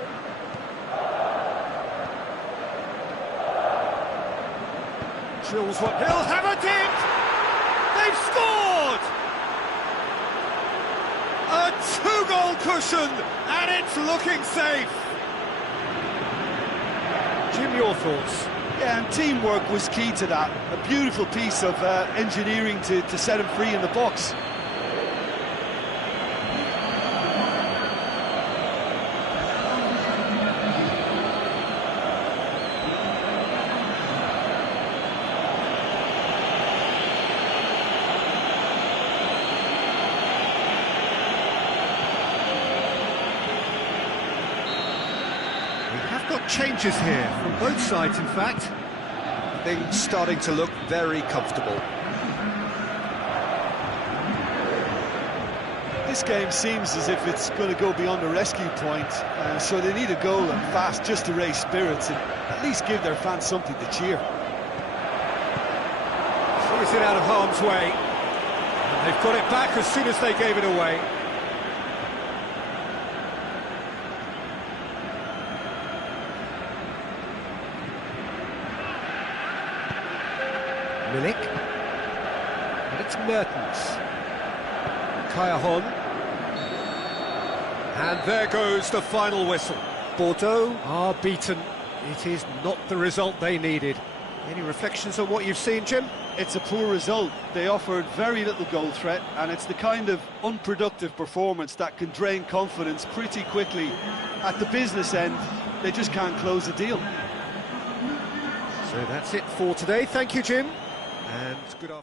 Drills what he'll have it in! They've scored! A two-goal cushion, and it's looking safe. Jim, your thoughts? Yeah, and teamwork was key to that. A beautiful piece of engineering to set him free in the box. Changes here from both sides, in fact. Things starting to look very comfortable. This game seems as if it's going to go beyond a rescue point, so they need a goal and fast just to raise spirits and at least give their fans something to cheer. Sees it out of harm's way. And they've got it back as soon as they gave it away. Milik. And it's Mertens. Kaya. And there goes the final whistle. Bordeaux are beaten. It is not the result they needed. Any reflections on what you've seen, Jim? It's a poor result. They offered very little goal threat, and it's the kind of unproductive performance that can drain confidence pretty quickly. At the business end, they just can't close the deal. So that's it for today. Thank you, Jim. And good afternoon.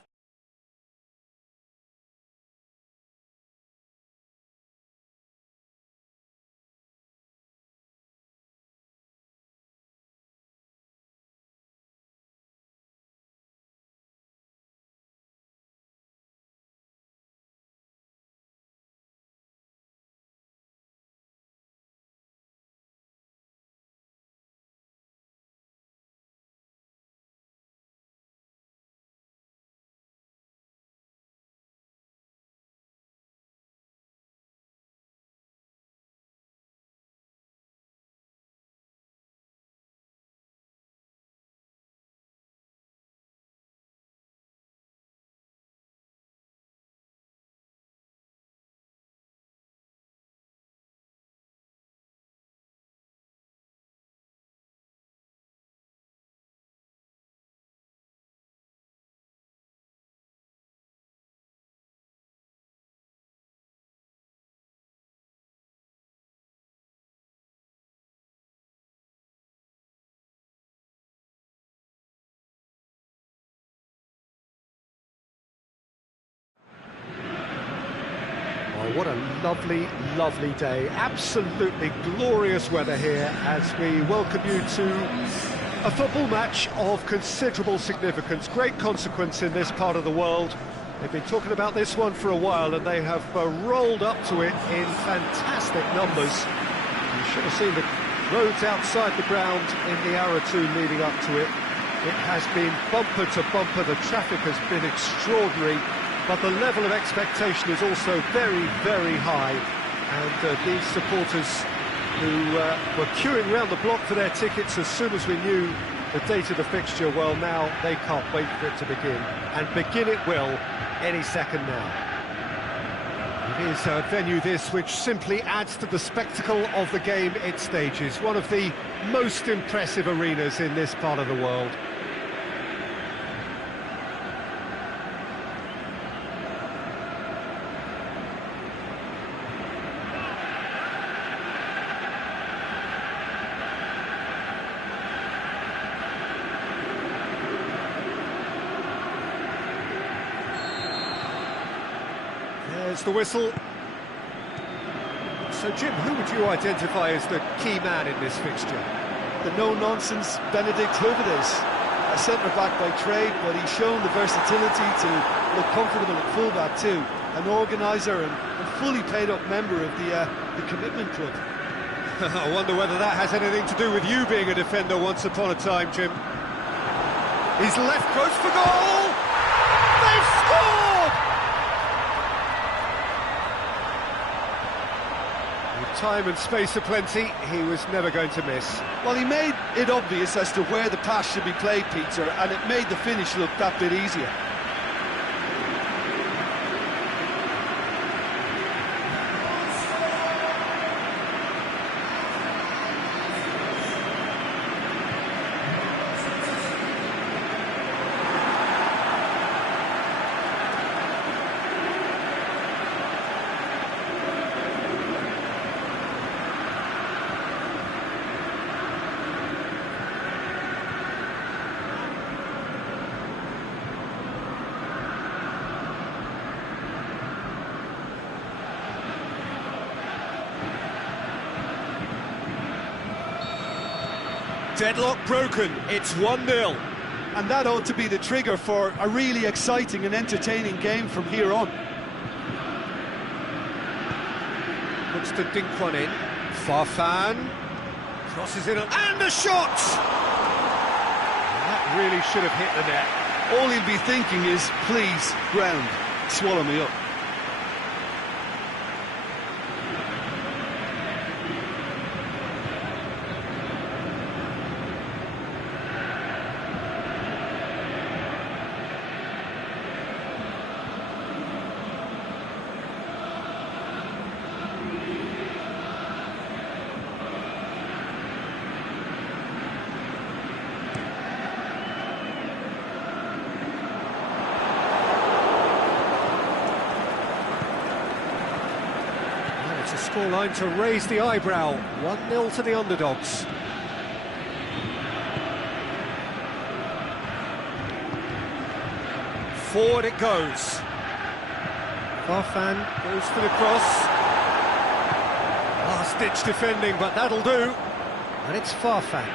Well, what a lovely, lovely day. Absolutely glorious weather here as we welcome you to a football match of considerable significance, great consequence in this part of the world. They've been talking about this one for a while and they have rolled up to it in fantastic numbers. You should have seen the roads outside the ground in the hour or two leading up to it. It has been bumper to bumper, the traffic has been extraordinary, but the level of expectation is also very, very high. And these supporters who were queuing around the block for their tickets as soon as we knew the date of the fixture, well, now they can't wait for it to begin. And begin it will any second now. It is a venue this which simply adds to the spectacle of the game it stages. One of the most impressive arenas in this part of the world. There's the whistle. So, Jim, who would you identify as the key man in this fixture? The no-nonsense Benedict Hövedes, a centre-back by trade, but he's shown the versatility to look comfortable at full-back too. An organiser and fully paid-up member of the commitment club. I wonder whether that has anything to do with you being a defender once upon a time, Jim. He's left close for goal! They've scored! With time and space aplenty, he was never going to miss. Well, he made it obvious as to where the pass should be played, Peter, and it made the finish look that bit easier. Deadlock broken, it's 1-0. And that ought to be the trigger for a really exciting and entertaining game from here on. Looks to dink one in. Farfan crosses in and a shot! That really should have hit the net. All he'll be thinking is, please, ground, swallow me up. Scoreline to raise the eyebrow. 1-0 to the underdogs. Forward it goes. Farfan goes for the cross. Last-ditch defending, but that'll do. And it's Farfan.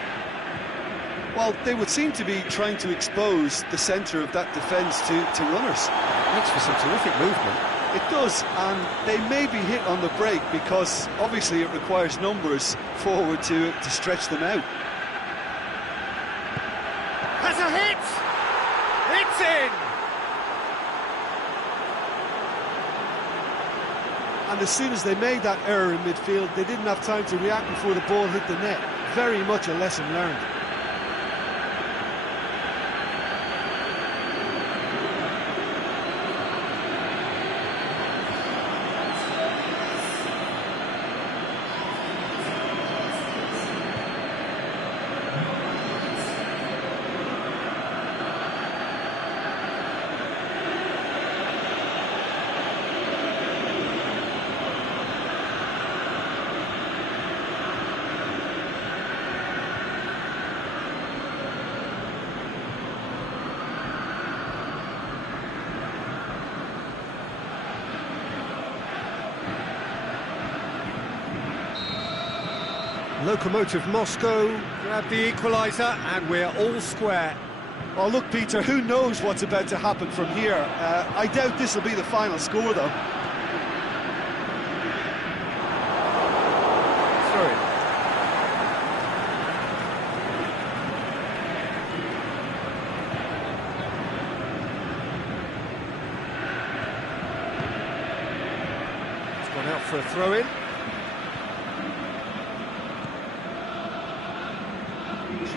Well, they would seem to be trying to expose the centre of that defence to runners. Makes for some terrific movement. It does, and they may be hit on the break because obviously it requires numbers forward to stretch them out. Has a hit! It's in! And as soon as they made that error in midfield, they didn't have time to react before the ball hit the net. Very much a lesson learned. Lokomotiv Moscow grab the equaliser, and we're all square. Well, look, Peter, who knows what's about to happen from here? I doubt this will be the final score, though. Throw it. It's gone out for a throw-in.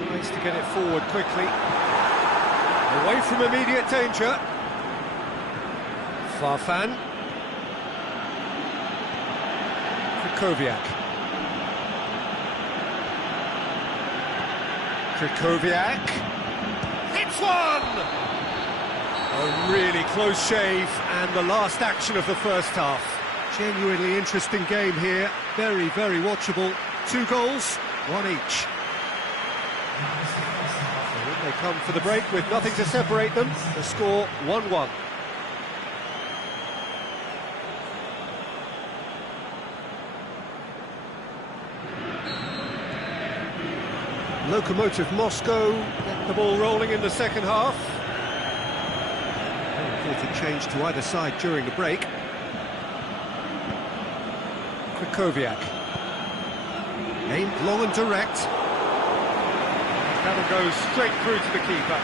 Tries to get it forward quickly. Away from immediate danger. Farfan. Krychowiak. Krychowiak. Hits one! A really close shave, and the last action of the first half. Genuinely interesting game here. Very, very watchable. 2 goals, 1 each. They come for the break with nothing to separate them. The score 1-1. Lokomotiv Moscow get the ball rolling in the second half. No important change to either side during the break. Krychowiak. Aimed long and direct. That'll go straight through to the keeper.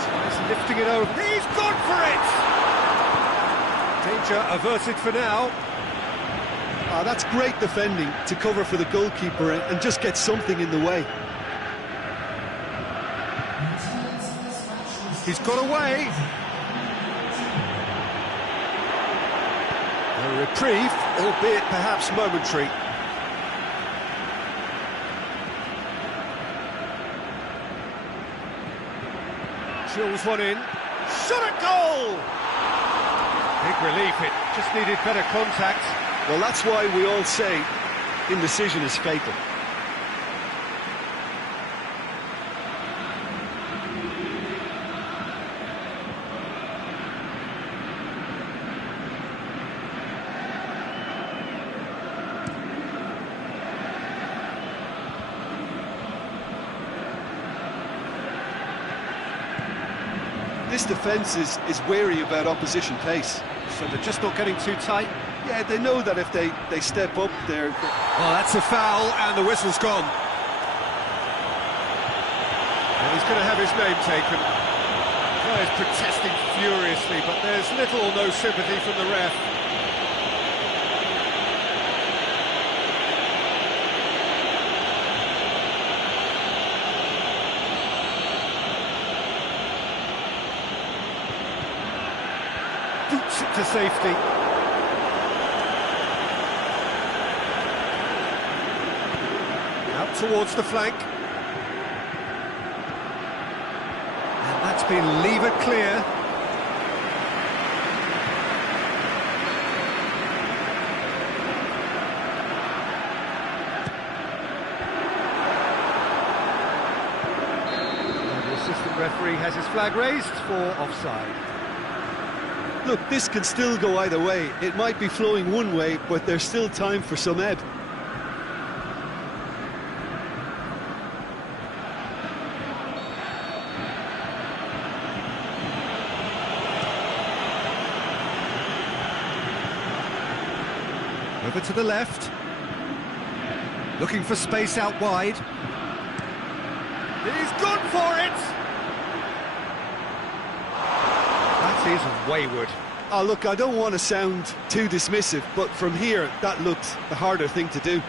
Tries lifting it over. He's gone for it! Danger averted for now. That's great defending to cover for the goalkeeper and just get something in the way. He's got away. A reprieve, albeit perhaps momentary. Drills one in. Shot at goal! Big relief, it just needed better contact. Well, that's why we all say indecision is fatal. This defence is wary about opposition pace. So they're just not getting too tight. Yeah, they know that if they step up, they're... Oh, that's a foul, and the whistle's gone. And he's going to have his name taken. The player's protesting furiously, but there's little or no sympathy from the ref. Boots it to safety. Out towards the flank. And that's been levered clear. And the assistant referee has his flag raised for offside. Look, this can still go either way. It might be flowing one way, but there's still time for some ebb. Over to the left. Looking for space out wide. He's gone for it! That is wayward. Oh, look, I don't want to sound too dismissive, but from here, that looked the harder thing to do.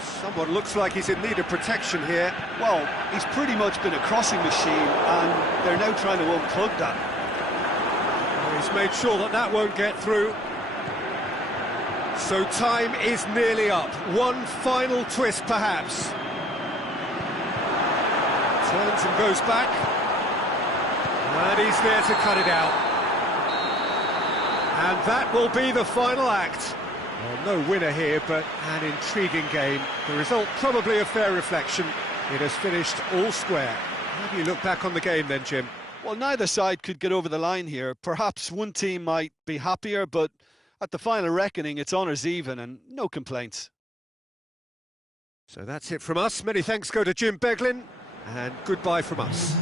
Someone looks like he's in need of protection here. Well, he's pretty much been a crossing machine, and they're now trying to unplug that. He's made sure that that won't get through. So time is nearly up. One final twist, perhaps. Turns and goes back. And he's there to cut it out. And that will be the final act. Well, no winner here, but an intriguing game. The result probably a fair reflection. It has finished all square. How do you look back on the game then, Jim? Well, neither side could get over the line here. Perhaps one team might be happier, but at the final reckoning, it's honours even and no complaints. So that's it from us. Many thanks go to Jim Beglin, and goodbye from us.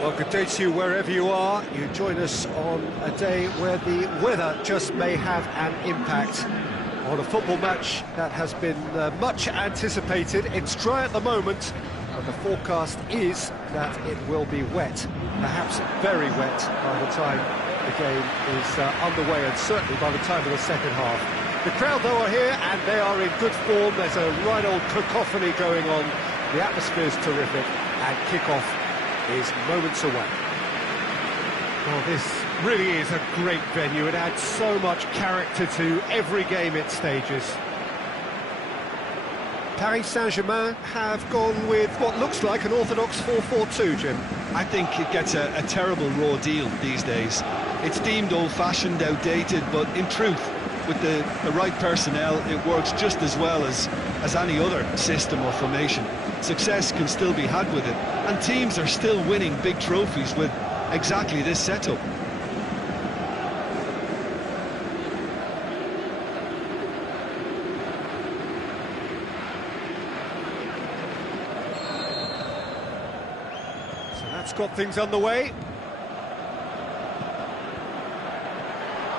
Well, good day to you wherever you are. You join us on a day where the weather just may have an impact on a football match that has been much anticipated. It's dry at the moment, but the forecast is that it will be wet, perhaps very wet by the time the game is underway, and certainly by the time of the second half. The crowd, though, are here, and they are in good form. There's a right old cacophony going on. The atmosphere is terrific, and kick-off is moments away. Well, this really is a great venue. It adds so much character to every game it stages. Paris Saint-Germain have gone with what looks like an orthodox 4-4-2, Jim. I think it gets a terrible raw deal these days. It's deemed old-fashioned, outdated, but in truth, with the right personnel, it works just as well as any other system or formation. Success can still be had with it, and teams are still winning big trophies with exactly this setup. So that's got things underway.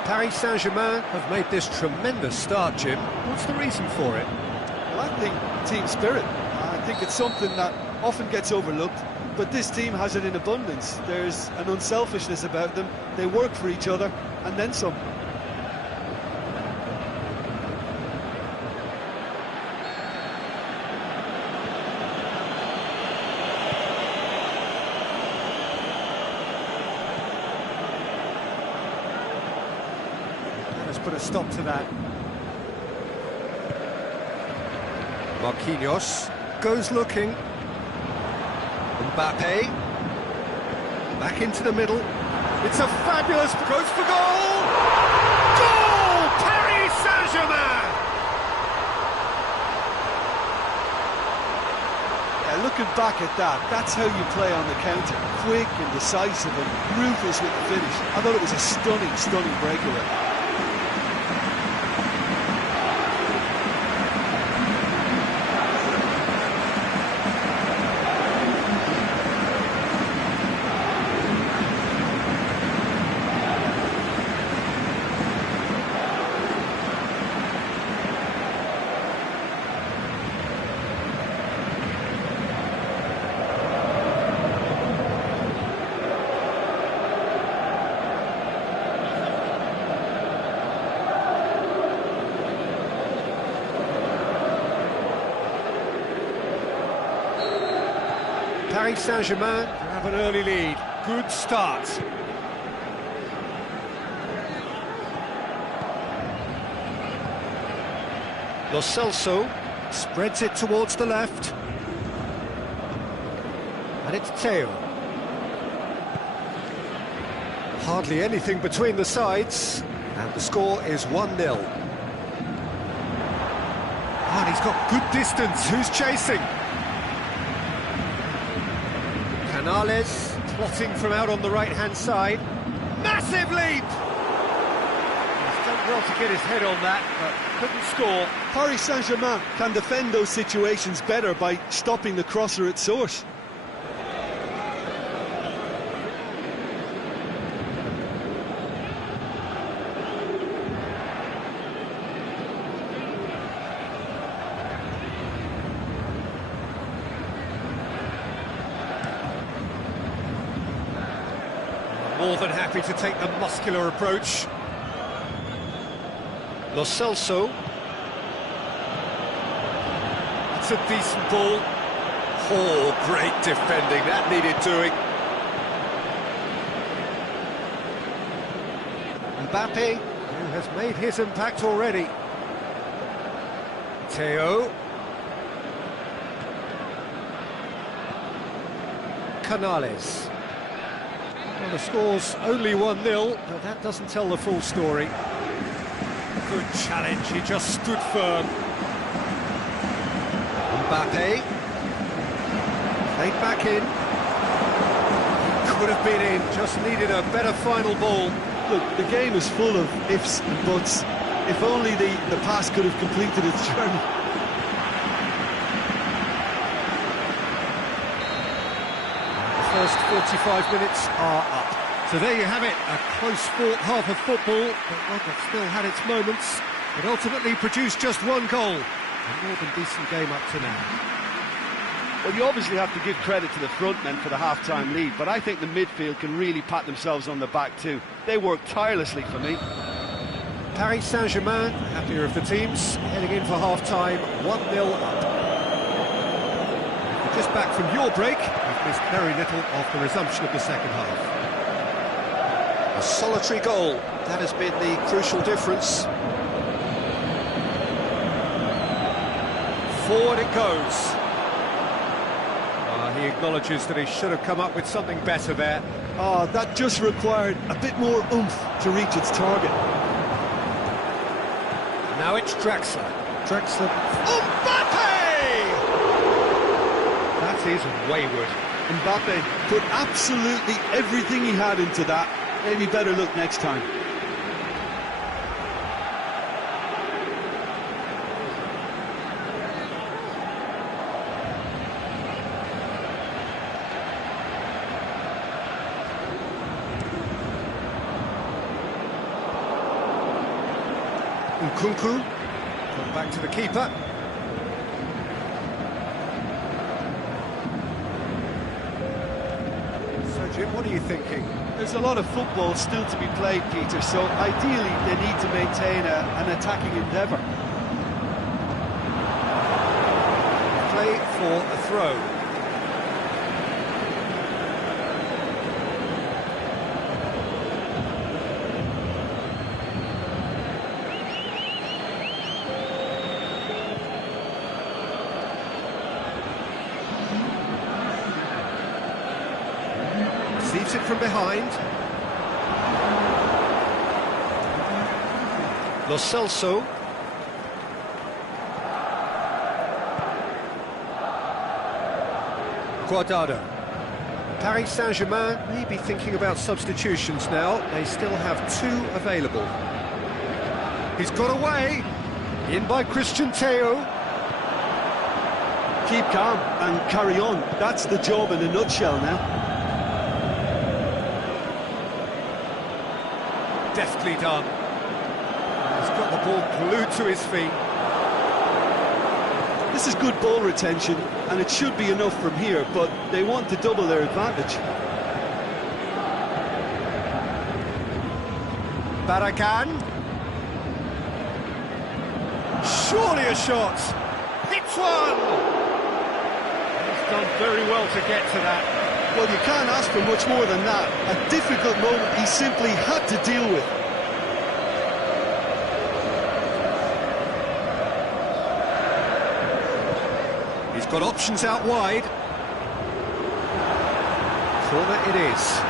Paris Saint-Germain have made this tremendous start, Jim. What's the reason for it? Well, I think team spirit. I think it's something that often gets overlooked, but this team has it in abundance. There's an unselfishness about them. They work for each other, and then some. Let's put a stop to that. Marquinhos goes looking. Mbappe back into the middle. It's a fabulous, goes for goal! Goal! Paris Saint-Germain! Yeah, looking back at that, that's how you play on the counter. Quick and decisive and ruthless with the finish. I thought it was a stunning, stunning breakaway. Paris Saint-Germain have an early lead. Good start. Lo Celso spreads it towards the left. And it's Theo. Hardly anything between the sides. And the score is 1-0. And he's got good distance. Who's chasing? Canales plotting from out on the right-hand side. Massive leap! He's done well to get his head on that, but couldn't score. Paris Saint-Germain can defend those situations better by stopping the crosser at source. More than happy to take the muscular approach. Lo Celso. It's a decent ball. Oh, great defending, that needed doing. Mbappe, who has made his impact already. Theo. Canales. Well, the score's only 1-0, but that doesn't tell the full story. Good challenge, he just stood firm. Mbappe. Played back in. Could have been in, just needed a better final ball. Look, the game is full of ifs and buts. If only the pass could have completed its journey. The first 45 minutes are up. So there you have it, a close-fought half of football, but one that still had its moments, but ultimately produced just one goal. A more than decent game up to now. Well, you obviously have to give credit to the front men for the half-time lead, but I think the midfield can really pat themselves on the back too. They work tirelessly for me. Paris Saint-Germain, happier of the teams, heading in for half-time, 1-0 up. Just back from your break, we've missed very little of the resumption of the second half. A solitary goal, that has been the crucial difference. Forward it goes. He acknowledges that he should have come up with something better there. Oh, that just required a bit more oomph to reach its target. Now it's Draxler. Draxler. Mbappe! That is wayward. Mbappe put absolutely everything he had into that. Maybe better look next time. Nkunku, come back to the keeper. So Jim, what are you thinking? There's a lot of football still to be played, Peter, so ideally they need to maintain an attacking endeavour. Play for a throw. Receives it from behind. Lo Celso. Guardado. Paris Saint-Germain may be thinking about substitutions now. They still have two available. He's got away. In by Christian Theo. Keep calm and carry on. That's the job in a nutshell now. Deftly done. He's got the ball glued to his feet. This is good ball retention, and it should be enough from here, but they want to double their advantage. Barragan. Surely a shot. Hits one. He's done very well to get to that. Well, you can't ask for much more than that. A difficult moment he simply had to deal with. He's got options out wide. Corner it is.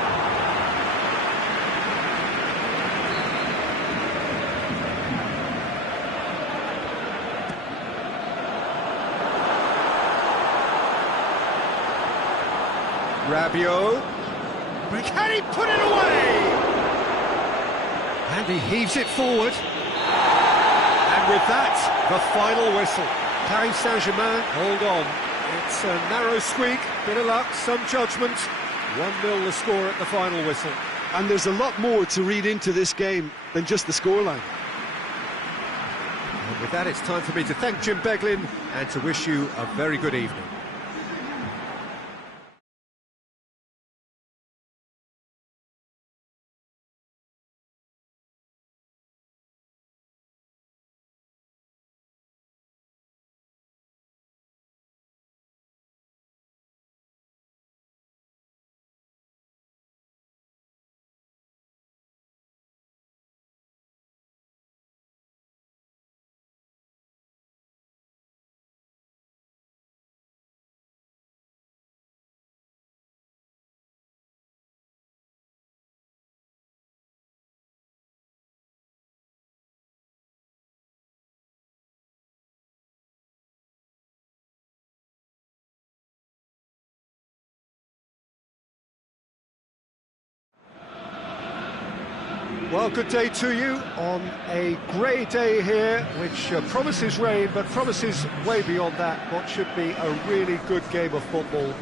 Rabiot. Can he put it away? And he heaves it forward. And with that, the final whistle. Paris Saint-Germain, hold on. It's a narrow squeak, bit of luck, some judgment. 1-0 the score at the final whistle. And there's a lot more to read into this game than just the scoreline. And with that, it's time for me to thank Jim Beglin and to wish you a very good evening. Well, good day to you on a grey day here, which promises rain, but promises way beyond that what should be a really good game of football.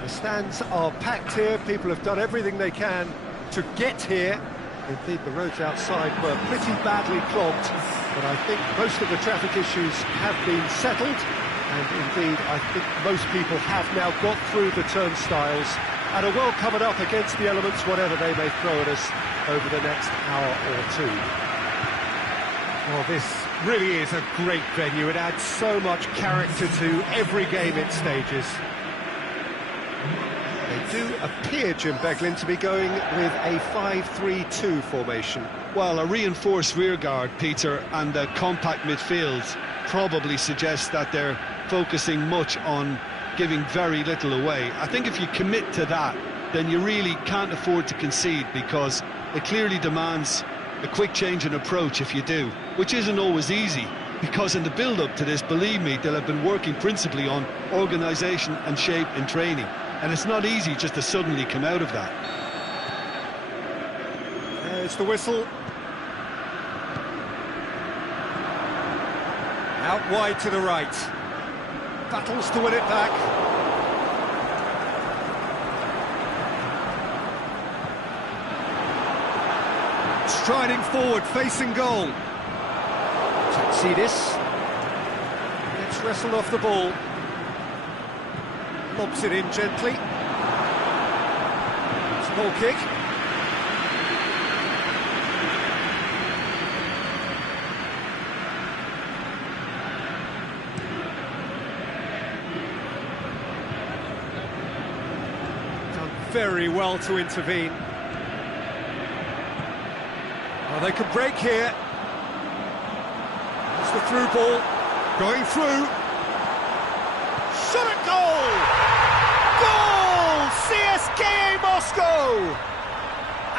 The stands are packed here, people have done everything they can to get here. Indeed, the roads outside were pretty badly clogged, but I think most of the traffic issues have been settled, and indeed, I think most people have now got through the turnstiles and are well covered up against the elements, whatever they may throw at us over the next hour or two. Well, this really is a great venue. It adds so much character to every game it stages. They do appear, Jim Beglin, to be going with a 5-3-2 formation. Well, a reinforced rearguard, Peter, and a compact midfield probably suggests that they're focusing much on giving very little away. I think if you commit to that, then you really can't afford to concede, because it clearly demands a quick change in approach if you do, which isn't always easy, because in the build-up to this, believe me, they'll have been working principally on organisation and shape in training, and it's not easy just to suddenly come out of that. There's the whistle. Out wide to the right. Battles to win it back. Striding forward, facing goal. Tatsidis gets wrestled off the ball. Lobs it in gently. Small kick. Done very well to intervene. Well, they could break here. It's the through ball, going through. Shot at goal! Goal! CSKA Moscow!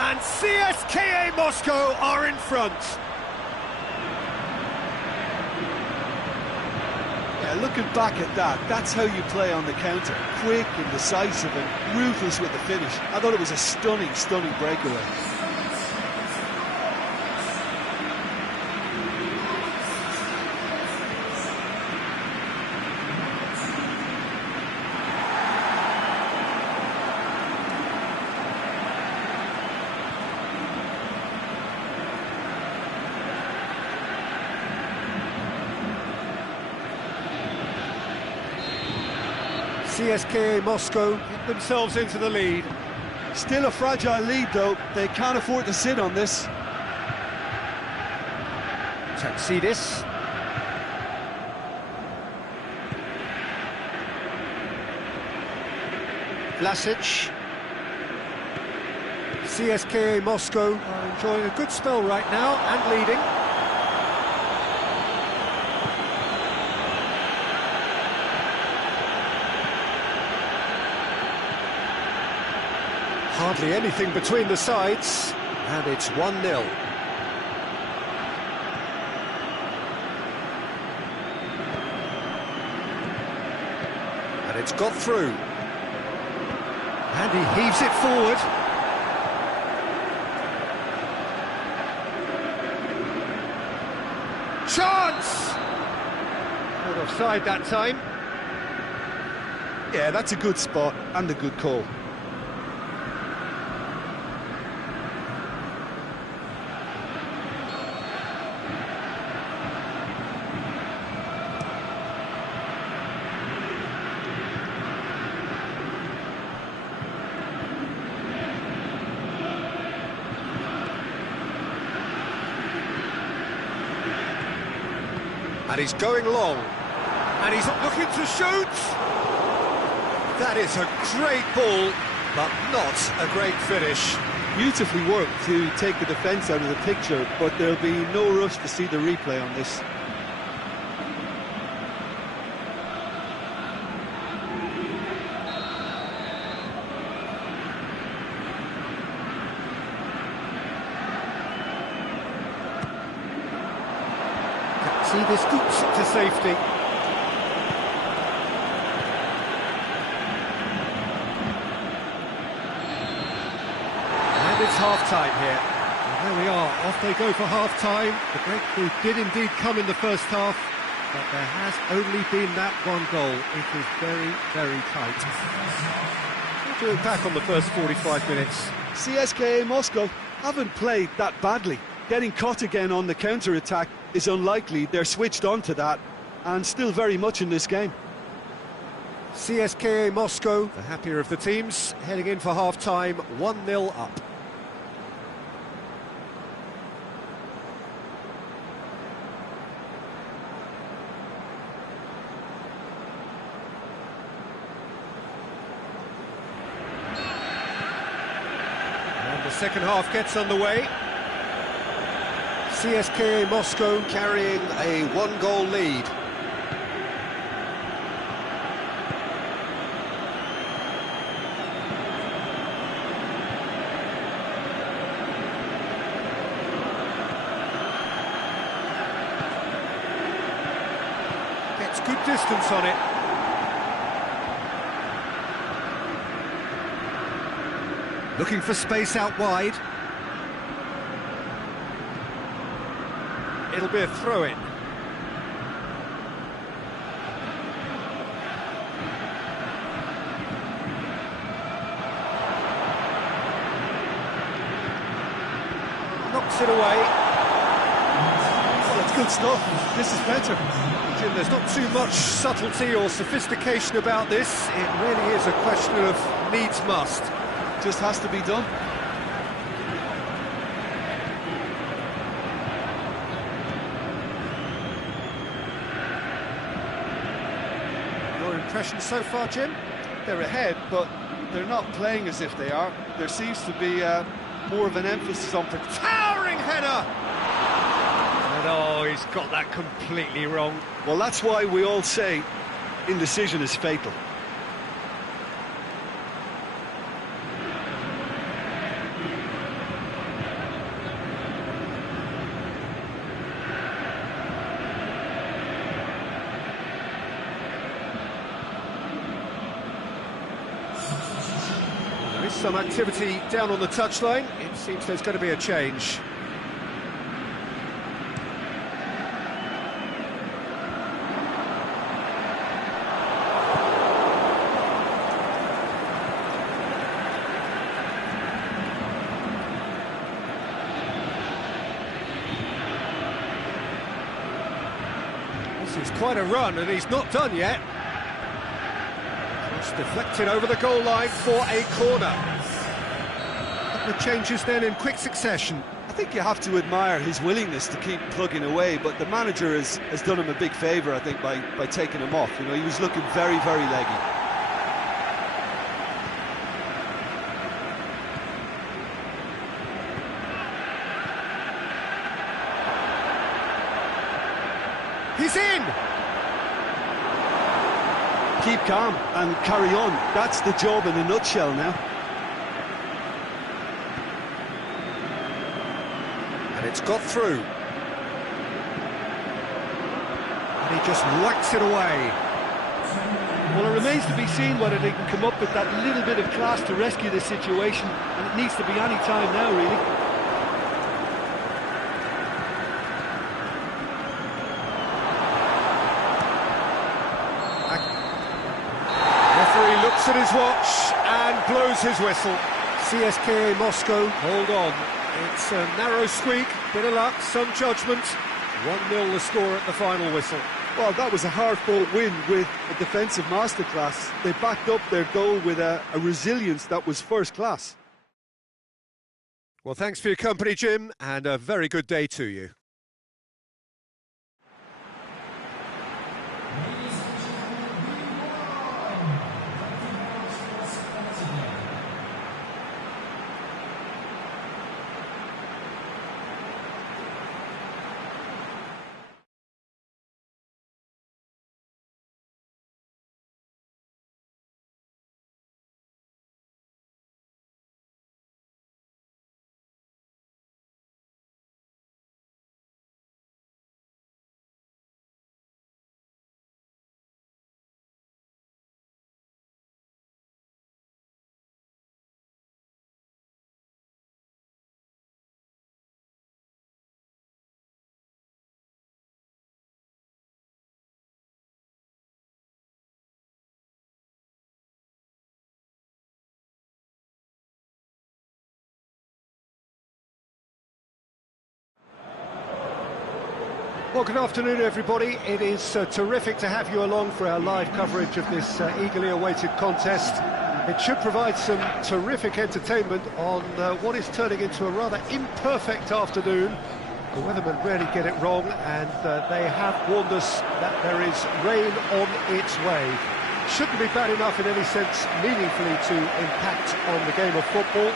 And CSKA Moscow are in front. Yeah, looking back at that, that's how you play on the counter. Quick and decisive and ruthless with the finish. I thought it was a stunning, stunning breakaway. CSKA Moscow get themselves into the lead. Still a fragile lead, though. They can't afford to sit on this. Tatsidis. Vlasic. CSKA Moscow are enjoying a good spell right now and leading. Hardly anything between the sides, and it's 1-0. And it's got through. And he heaves it forward. Chance! Not offside that time. Yeah, that's a good spot and a good call. And he's going long, and he's looking to shoot. That is a great ball, but not a great finish. Beautifully worked to take the defence out of the picture, but there'll be no rush to see the replay on this. See, this scoops it to safety. And it's half-time here. There we are, off they go for half-time. The breakthrough did indeed come in the first half, but there has only been that one goal. It is very, very tight. What do you look back on the first 45 minutes? CSKA Moscow haven't played that badly. Getting caught again on the counter-attack is unlikely. They're switched on to that and still very much in this game. CSKA Moscow, the happier of the teams, heading in for half-time, 1-0 up. And the second half gets underway. CSKA Moscow carrying a one-goal lead. Gets good distance on it. Looking for space out wide. It'll be a throw-in. Knocks it away. Well, that's good stuff. This is better. Jim, there's not too much subtlety or sophistication about this. It really is a question of needs must. Just has to be done. Your impression so far, Jim? They're ahead, but they're not playing as if they are. There seems to be more of an emphasis on Towering header! And oh, he's got that completely wrong. Well, that's why we all say indecision is fatal. There is some activity down on the touchline. It seems there's going to be a change. This is quite a run, and he's not done yet. Cross deflected over the goal line for a corner. A couple of changes then in quick succession. I think you have to admire his willingness to keep plugging away, but the manager has done him a big favour, I think, by taking him off. You know, he was looking very, very leggy. He's in! Keep calm and carry on. That's the job in a nutshell now. And it's got through. And he just whacks it away. Well, it remains to be seen whether they can come up with that little bit of class to rescue this situation, and it needs to be any time now, really. Referee looks at his watch and blows his whistle. CSKA Moscow, hold on. It's a narrow squeak, bit of luck, some judgment. 1-0 the score at the final whistle. Well, that was a hard-fought win with a defensive masterclass. They backed up their goal with a resilience that was first class. Well, thanks for your company, Jim, and a very good day to you. Well, good afternoon, everybody. It is terrific to have you along for our live coverage of this eagerly awaited contest. It should provide some terrific entertainment on what is turning into a rather imperfect afternoon. The weathermen rarely get it wrong, and they have warned us that there is rain on its way. Shouldn't be bad enough in any sense meaningfully to impact on the game of football,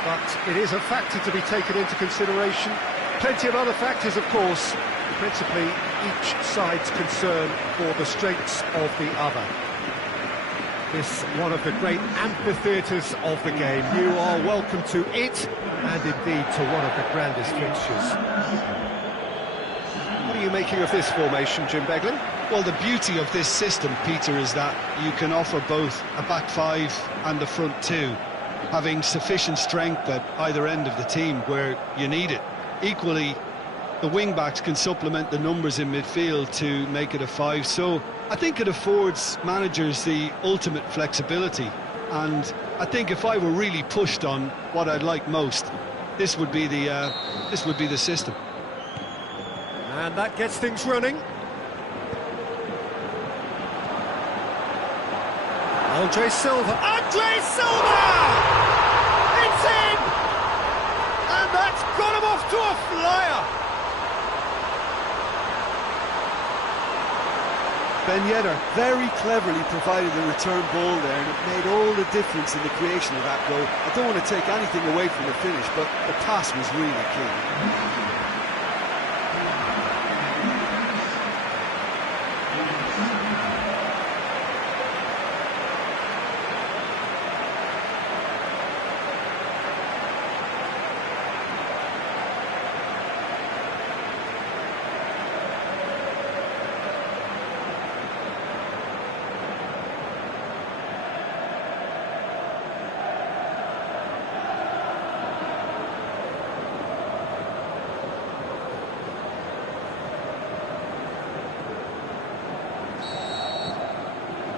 but it is a factor to be taken into consideration. Plenty of other factors, of course, principally each side's concern for the strengths of the other. This one of the great amphitheatres of the game. You are welcome to it, and indeed to one of the grandest fixtures. What are you making of this formation, Jim Beglin? Well, the beauty of this system, Peter, is that you can offer both a back five and a front two, having sufficient strength at either end of the team where you need it. Equally, the wing-backs can supplement the numbers in midfield to make it a five, so I think it affords managers the ultimate flexibility, and I think if I were really pushed on what I'd like most, this would be the system. And that gets things running. Andre Silva! It's in! And that's got him off to a flyer! Ben Yedder very cleverly provided the return ball there, and it made all the difference in the creation of that goal. I don't want to take anything away from the finish, but the pass was really key.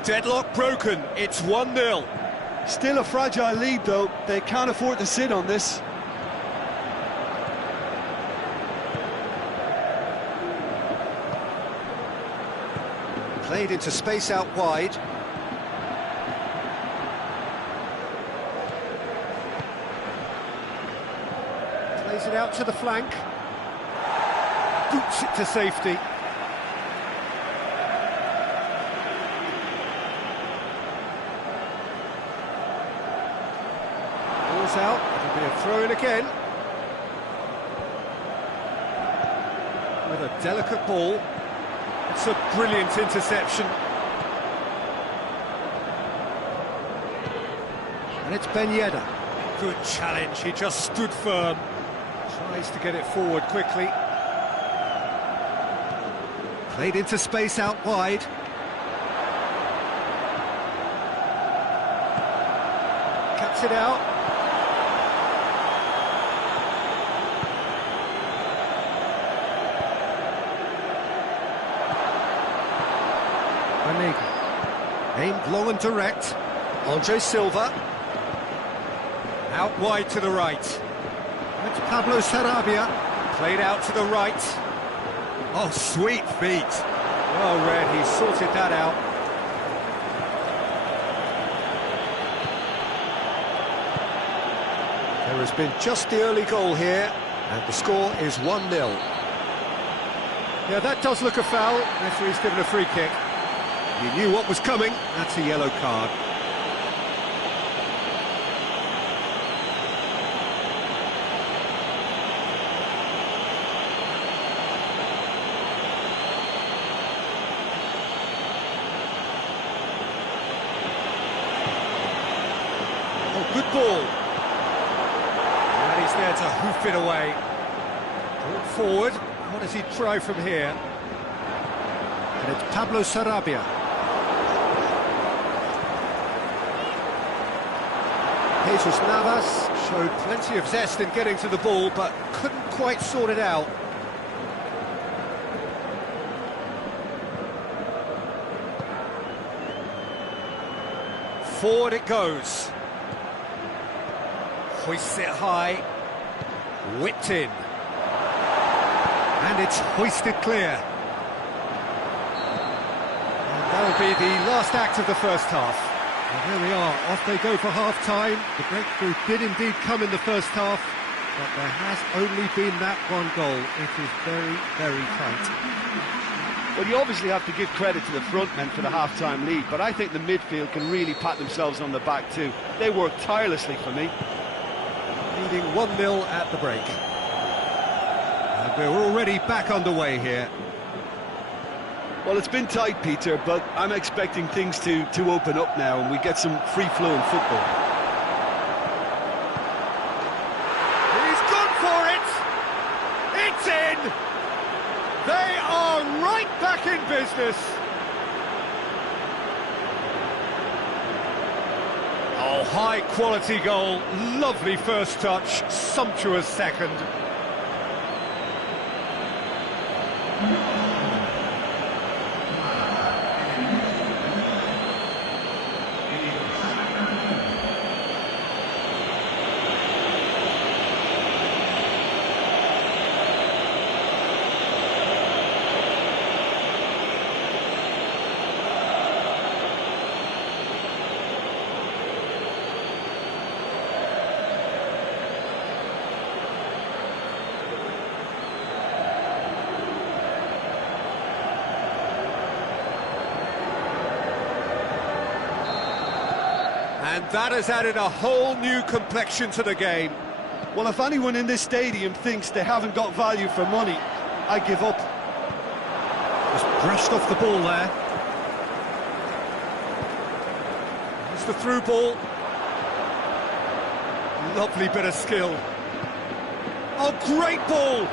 Deadlock broken, it's 1-0. Still a fragile lead, though. They can't afford to sit on this. Played into space out wide. Plays it out to the flank. Boots it to safety. Out, it'll be a throw-in again. With a delicate ball. It's a brilliant interception. And it's Ben Yedder. Good challenge, he just stood firm. Tries to get it forward quickly. Played into space out wide. Cuts it out. Aimed long and direct. Andre Silva. Out wide to the right. It's Pablo Sarabia. Played out to the right. Oh, sweet feet. Well read, he sorted that out. There has been just the early goal here, and the score is 1-0. Yeah, that does look a foul. Referee's given a free kick. You knew what was coming, that's a yellow card. Oh, good ball. And he's there to hoof it away. Brought forward, what does he try from here? And it's Pablo Sarabia. Jesus Navas showed plenty of zest in getting to the ball, but couldn't quite sort it out. Forward it goes. Hoists it high. Whipped in. And it's hoisted clear. And that'll be the last act of the first half. And there we are, off they go for half-time. The breakthrough did indeed come in the first half, but there has only been that one goal. It is very, very tight. Well, you obviously have to give credit to the front men for the half-time lead, but I think the midfield can really pat themselves on the back too. They worked tirelessly for me. Leading 1-0 at the break. And we're already back underway here. Well, it's been tight, Peter, but I'm expecting things to open up now and we get some free-flowing football. He's gone for it! It's in! They are right back in business! Oh, high-quality goal, lovely first touch, sumptuous second. And that has added a whole new complexion to the game. Well, if anyone in this stadium thinks they haven't got value for money, I give up. Just brushed off the ball there. It's the through ball. Lovely bit of skill. Oh, great ball!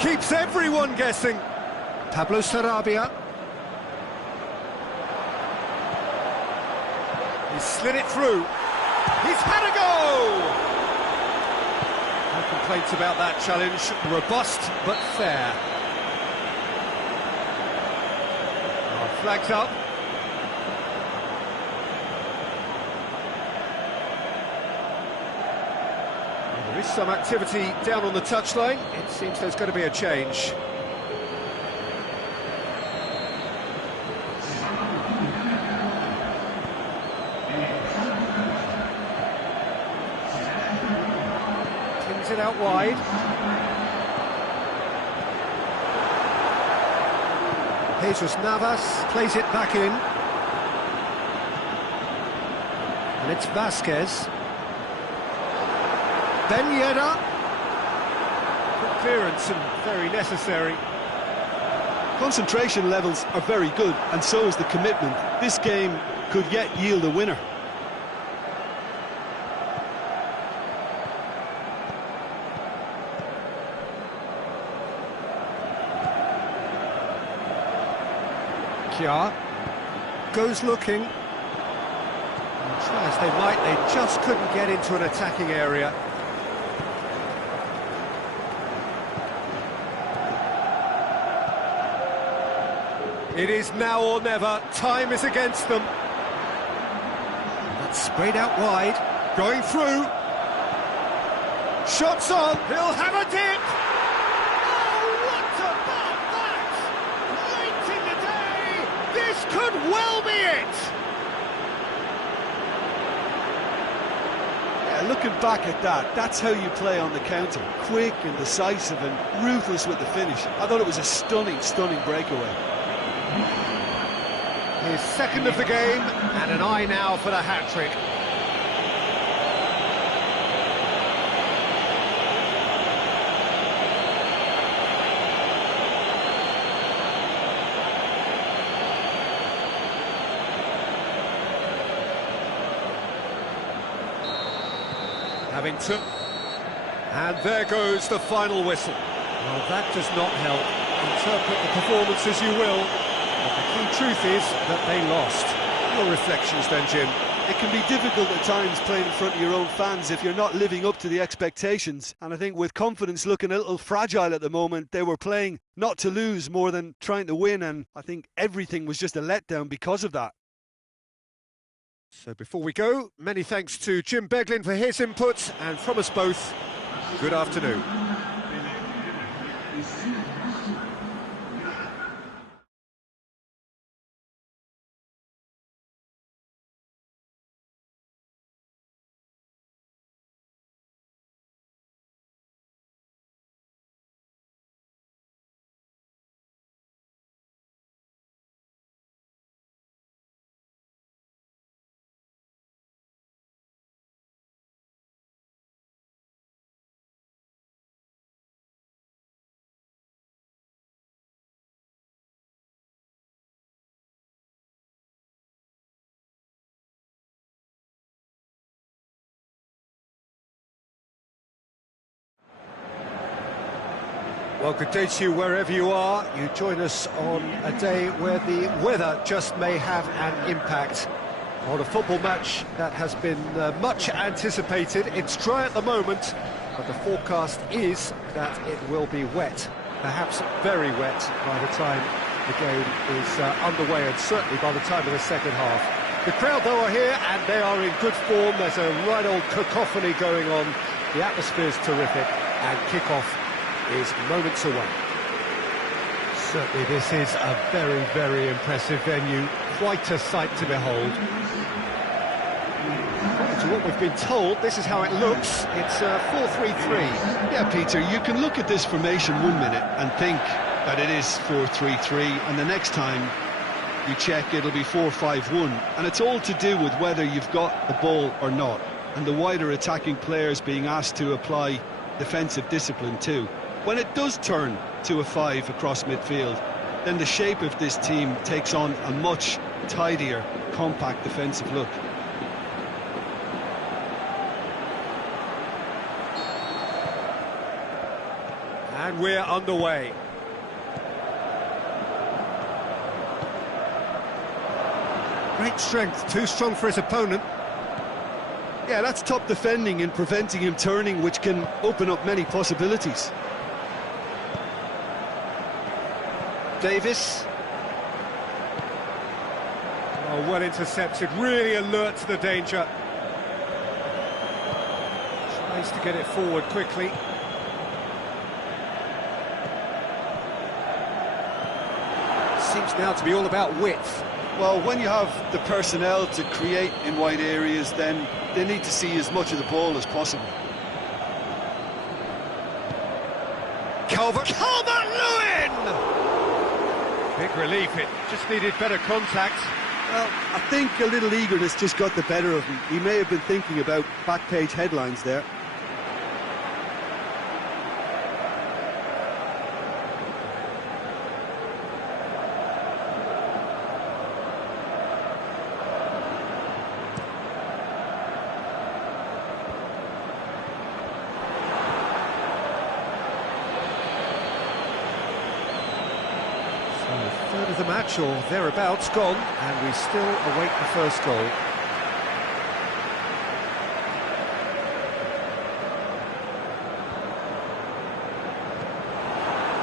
Keeps everyone guessing. Pablo Sarabia. He's slid it through. He's had a go! No complaints about that challenge. Robust, but fair. Oh, flags up. There is some activity down on the touchline. It seems there's going to be a change. Pins it out wide. Jesus Navas plays it back in. And it's Vasquez. Ben Yedder. Good clearance and very necessary. Concentration levels are very good, and so is the commitment. This game could yet yield a winner. Kja goes looking. Try as they might, they just couldn't get into an attacking area. It is now or never. Time is against them. That's sprayed out wide. Going through. Shots on. He'll have a dip. Oh, what about that? Late in the day. This could well be it. Yeah, looking back at that, that's how you play on the counter. Quick and decisive and ruthless with the finish. I thought it was a stunning, stunning breakaway. His second of the game, and an eye now for the hat-trick. Having to... And there goes the final whistle. Well, that does not help. Interpret the performance as you will. But the key truth is that they lost. Your reflections then, Jim? It can be difficult at times playing in front of your own fans if you're not living up to the expectations. And I think with confidence looking a little fragile at the moment, they were playing not to lose more than trying to win. And I think everything was just a letdown because of that. So before we go, many thanks to Jim Beglin for his input, and from us both, good afternoon. Well, good day to you wherever you are. You join us on a day where the weather just may have an impact on a football match that has been much anticipated. It's dry at the moment, but the forecast is that it will be wet, perhaps very wet by the time the game is underway, and certainly by the time of the second half. The crowd, though, are here, and they are in good form. There's a right old cacophony going on. The atmosphere's terrific, and kick-off is moments away. Certainly this is a very, very impressive venue. Quite a sight to behold. According to what we've been told, this is how it looks. It's 4-3-3. Yeah, Peter, you can look at this formation 1 minute and think that it is 4-3-3, and the next time you check it'll be 4-5-1, and it's all to do with whether you've got the ball or not, and the wider attacking players being asked to apply defensive discipline too. When it does turn to a 5 across midfield, then the shape of this team takes on a much tidier, compact defensive look. And we're underway. Great strength, too strong for his opponent. Yeah, that's top defending and preventing him turning, which can open up many possibilities. Davis. Oh, well intercepted, really alert to the danger. Tries to get it forward quickly. Seems now to be all about width. Well, when you have the personnel to create in wide areas, then they need to see as much of the ball as possible. Calvert-Lewin! Big relief, it just needed better contact. Well, I think a little eagerness just got the better of him. He may have been thinking about back-page headlines there. A third of the match, or thereabouts, gone, and we still await the first goal.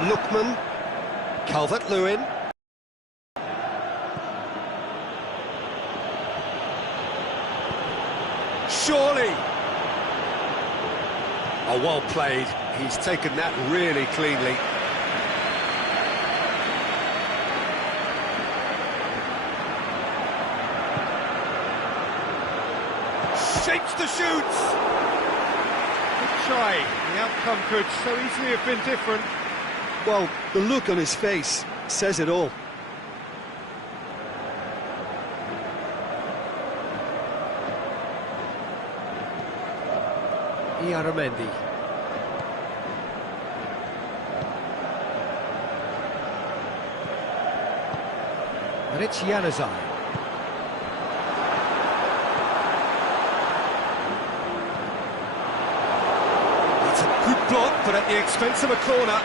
Lookman, Calvert-Lewin. Surely! Oh, well played. He's taken that really cleanly. Shapes to shoot! Good try. The outcome could so easily have been different. Well, the look on his face says it all. Iaramendi. And it's Januzaj. It's a good block, but at the expense of a corner.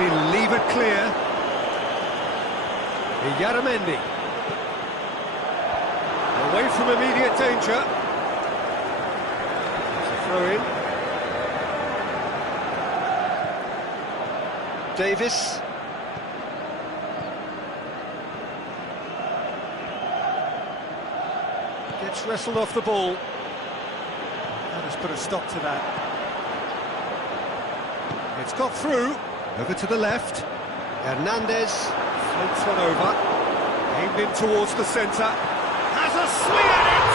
been levered clear. Yaramendi. Away from immediate danger. It's a throw-in. Davis. Gets wrestled off the ball. That has put a stop to that. It's got through. Over to the left. Hernandez. Floats one over. Aimed in towards the centre. Has a swing at it!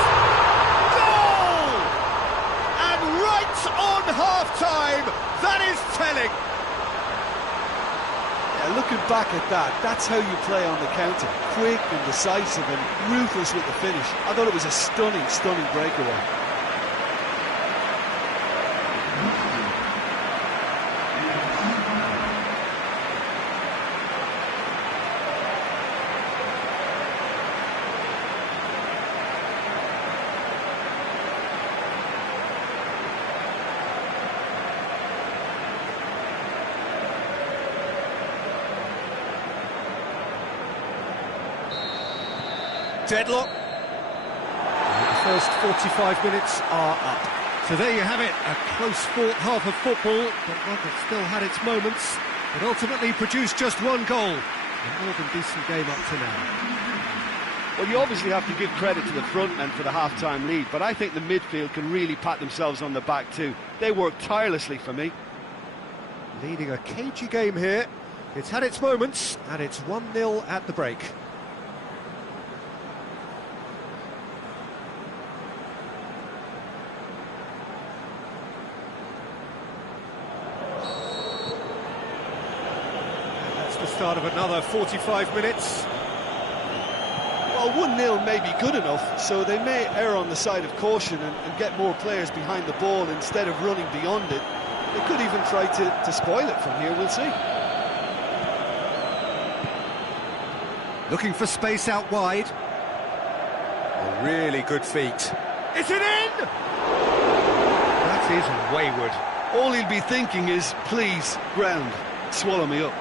Goal! And right on half-time, that is telling. Yeah, looking back at that, that's how you play on the counter. Quick and decisive and ruthless with the finish. I thought it was a stunning, stunning breakaway. Deadlock. The first 45 minutes are up. So there you have it, a close-fought half of football, but one that still had its moments, but ultimately produced just one goal. A more than decent game up to now. Well, you obviously have to give credit to the front men for the half-time lead, but I think the midfield can really pat themselves on the back too. They worked tirelessly for me. Leading a cagey game here. It's had its moments, and it's 1-0 at the break. The start of another 45 minutes. Well, 1-0 may be good enough, so they may err on the side of caution and get more players behind the ball instead of running beyond it. They could even try to spoil it from here, we'll see. Looking for space out wide. A really good feat. Is it in? That is wayward. All he'll be thinking is, please, ground, swallow me up.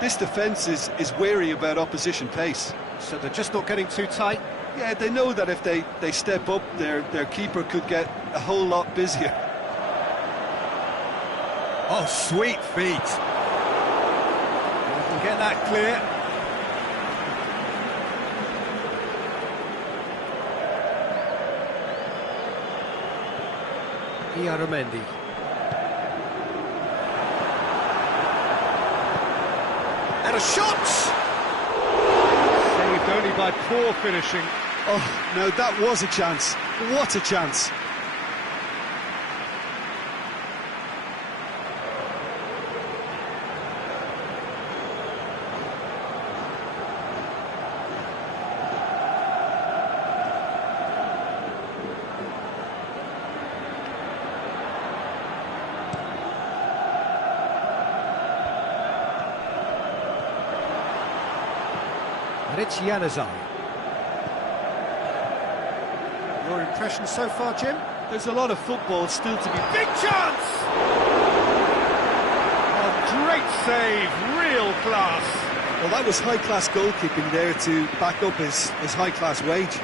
This defence is wary about opposition pace. So they're just not getting too tight. Yeah, they know that if they step up, their keeper could get a whole lot busier. Oh, sweet feet. We can get that clear. Yaramendi. And a shot! Saved only by poor finishing. Oh, no, that was a chance. What a chance. And it's Januzaj. Your impression so far, Jim? There's a lot of football still to be... Big chance! A great save, real class. Well, that was high-class goalkeeping there to back up his high-class wage.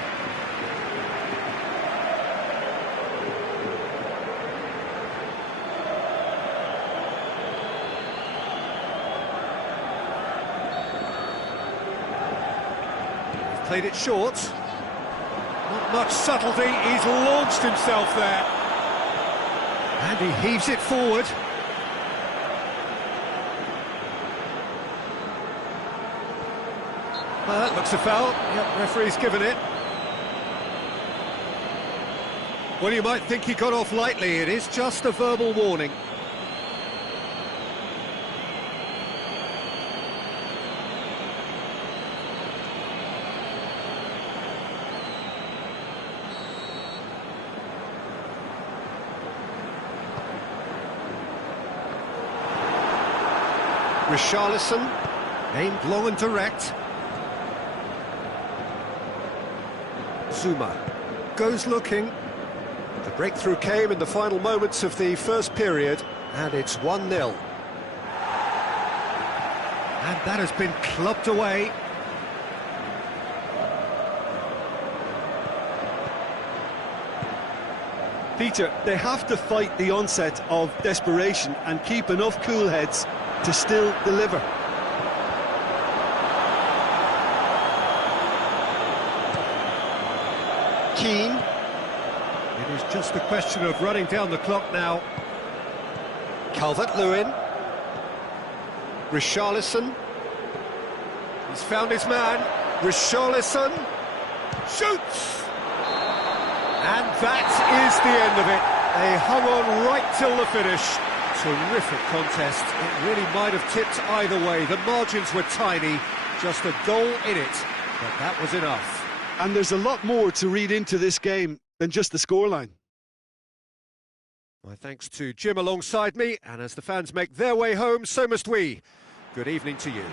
Played it short. Not much subtlety, he's launched himself there. And he heaves it forward. Well, that looks a foul. Yep, referee's given it. Well, you might think he got off lightly. It is just a verbal warning. Richarlison, aimed long and direct. Zuma goes looking. The breakthrough came in the final moments of the first period, and it's 1-0. And that has been clubbed away. Peter, they have to fight the onset of desperation and keep enough cool heads to still deliver. Keane. It is just a question of running down the clock now. Calvert-Lewin. Richarlison. He's found his man. Richarlison shoots! And that is the end of it. They hung on right till the finish. Terrific contest. It really might have tipped either way. The margins were tiny, just a goal in it, but that was enough. And there's a lot more to read into this game than just the scoreline. My thanks to Jim alongside me, and as the fans make their way home, so must we. Good evening to you.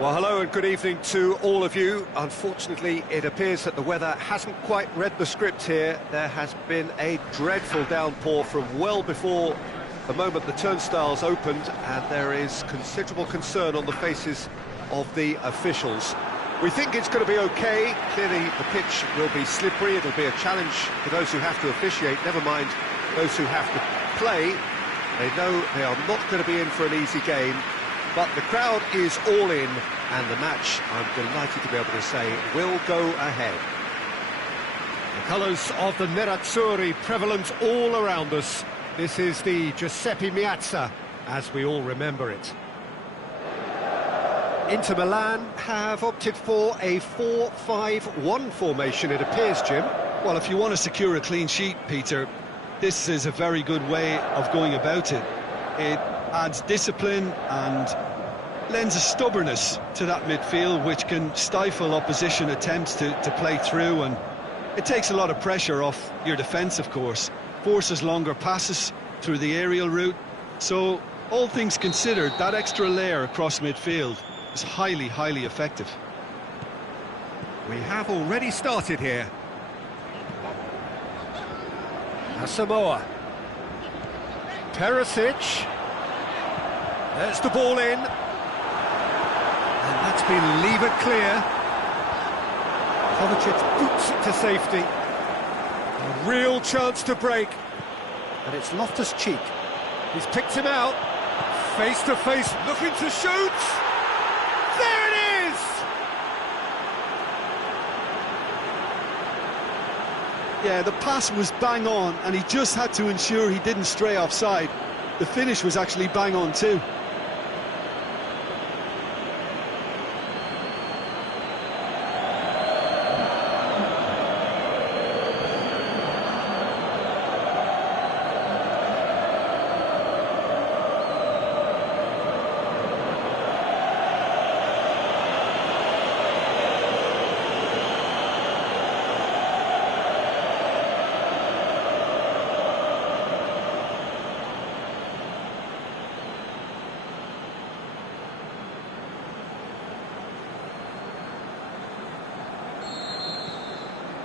Well, hello and good evening to all of you. Unfortunately, it appears that the weather hasn't quite read the script here. There has been a dreadful downpour from well before the moment the turnstiles opened, and there is considerable concern on the faces of the officials. We think it's going to be okay. Clearly, the pitch will be slippery. It'll be a challenge for those who have to officiate, never mind those who have to play. They know they are not going to be in for an easy game. But the crowd is all in, and the match, I'm delighted to be able to say, will go ahead. The colours of the Nerazzurri prevalent all around us. This is the Giuseppe Meazza, as we all remember it. Inter Milan have opted for a 4-5-1 formation, it appears, Jim. Well, if you want to secure a clean sheet, Peter, this is a very good way of going about it. It adds discipline and lends a stubbornness to that midfield which can stifle opposition attempts to play through, and it takes a lot of pressure off your defence, of course, forces longer passes through the aerial route. So all things considered, that extra layer across midfield is highly, highly effective. We have already started here. Asamoah. Perisic. There's the ball in. And that's been levered clear. Kovacic boots it to safety. A real chance to break. And it's Loftus-Cheek. He's picked him out. Face to face, looking to shoot. There it is! Yeah, the pass was bang on, and he just had to ensure he didn't stray offside. The finish was actually bang on too.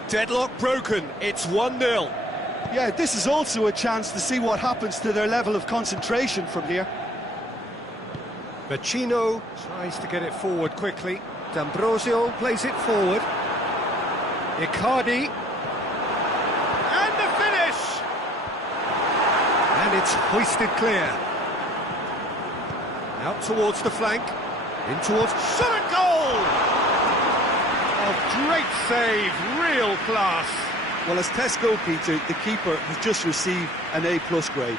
Deadlock broken, it's 1-0. Yeah, this is also a chance to see what happens to their level of concentration from here. Vecino tries to get it forward quickly. D'Ambrosio plays it forward. Icardi. And the finish! And it's hoisted clear. Out towards the flank. In towards... Shot and goal! Oh, great save, real class. Well, as test goalkeeper, the keeper has just received an A+ grade.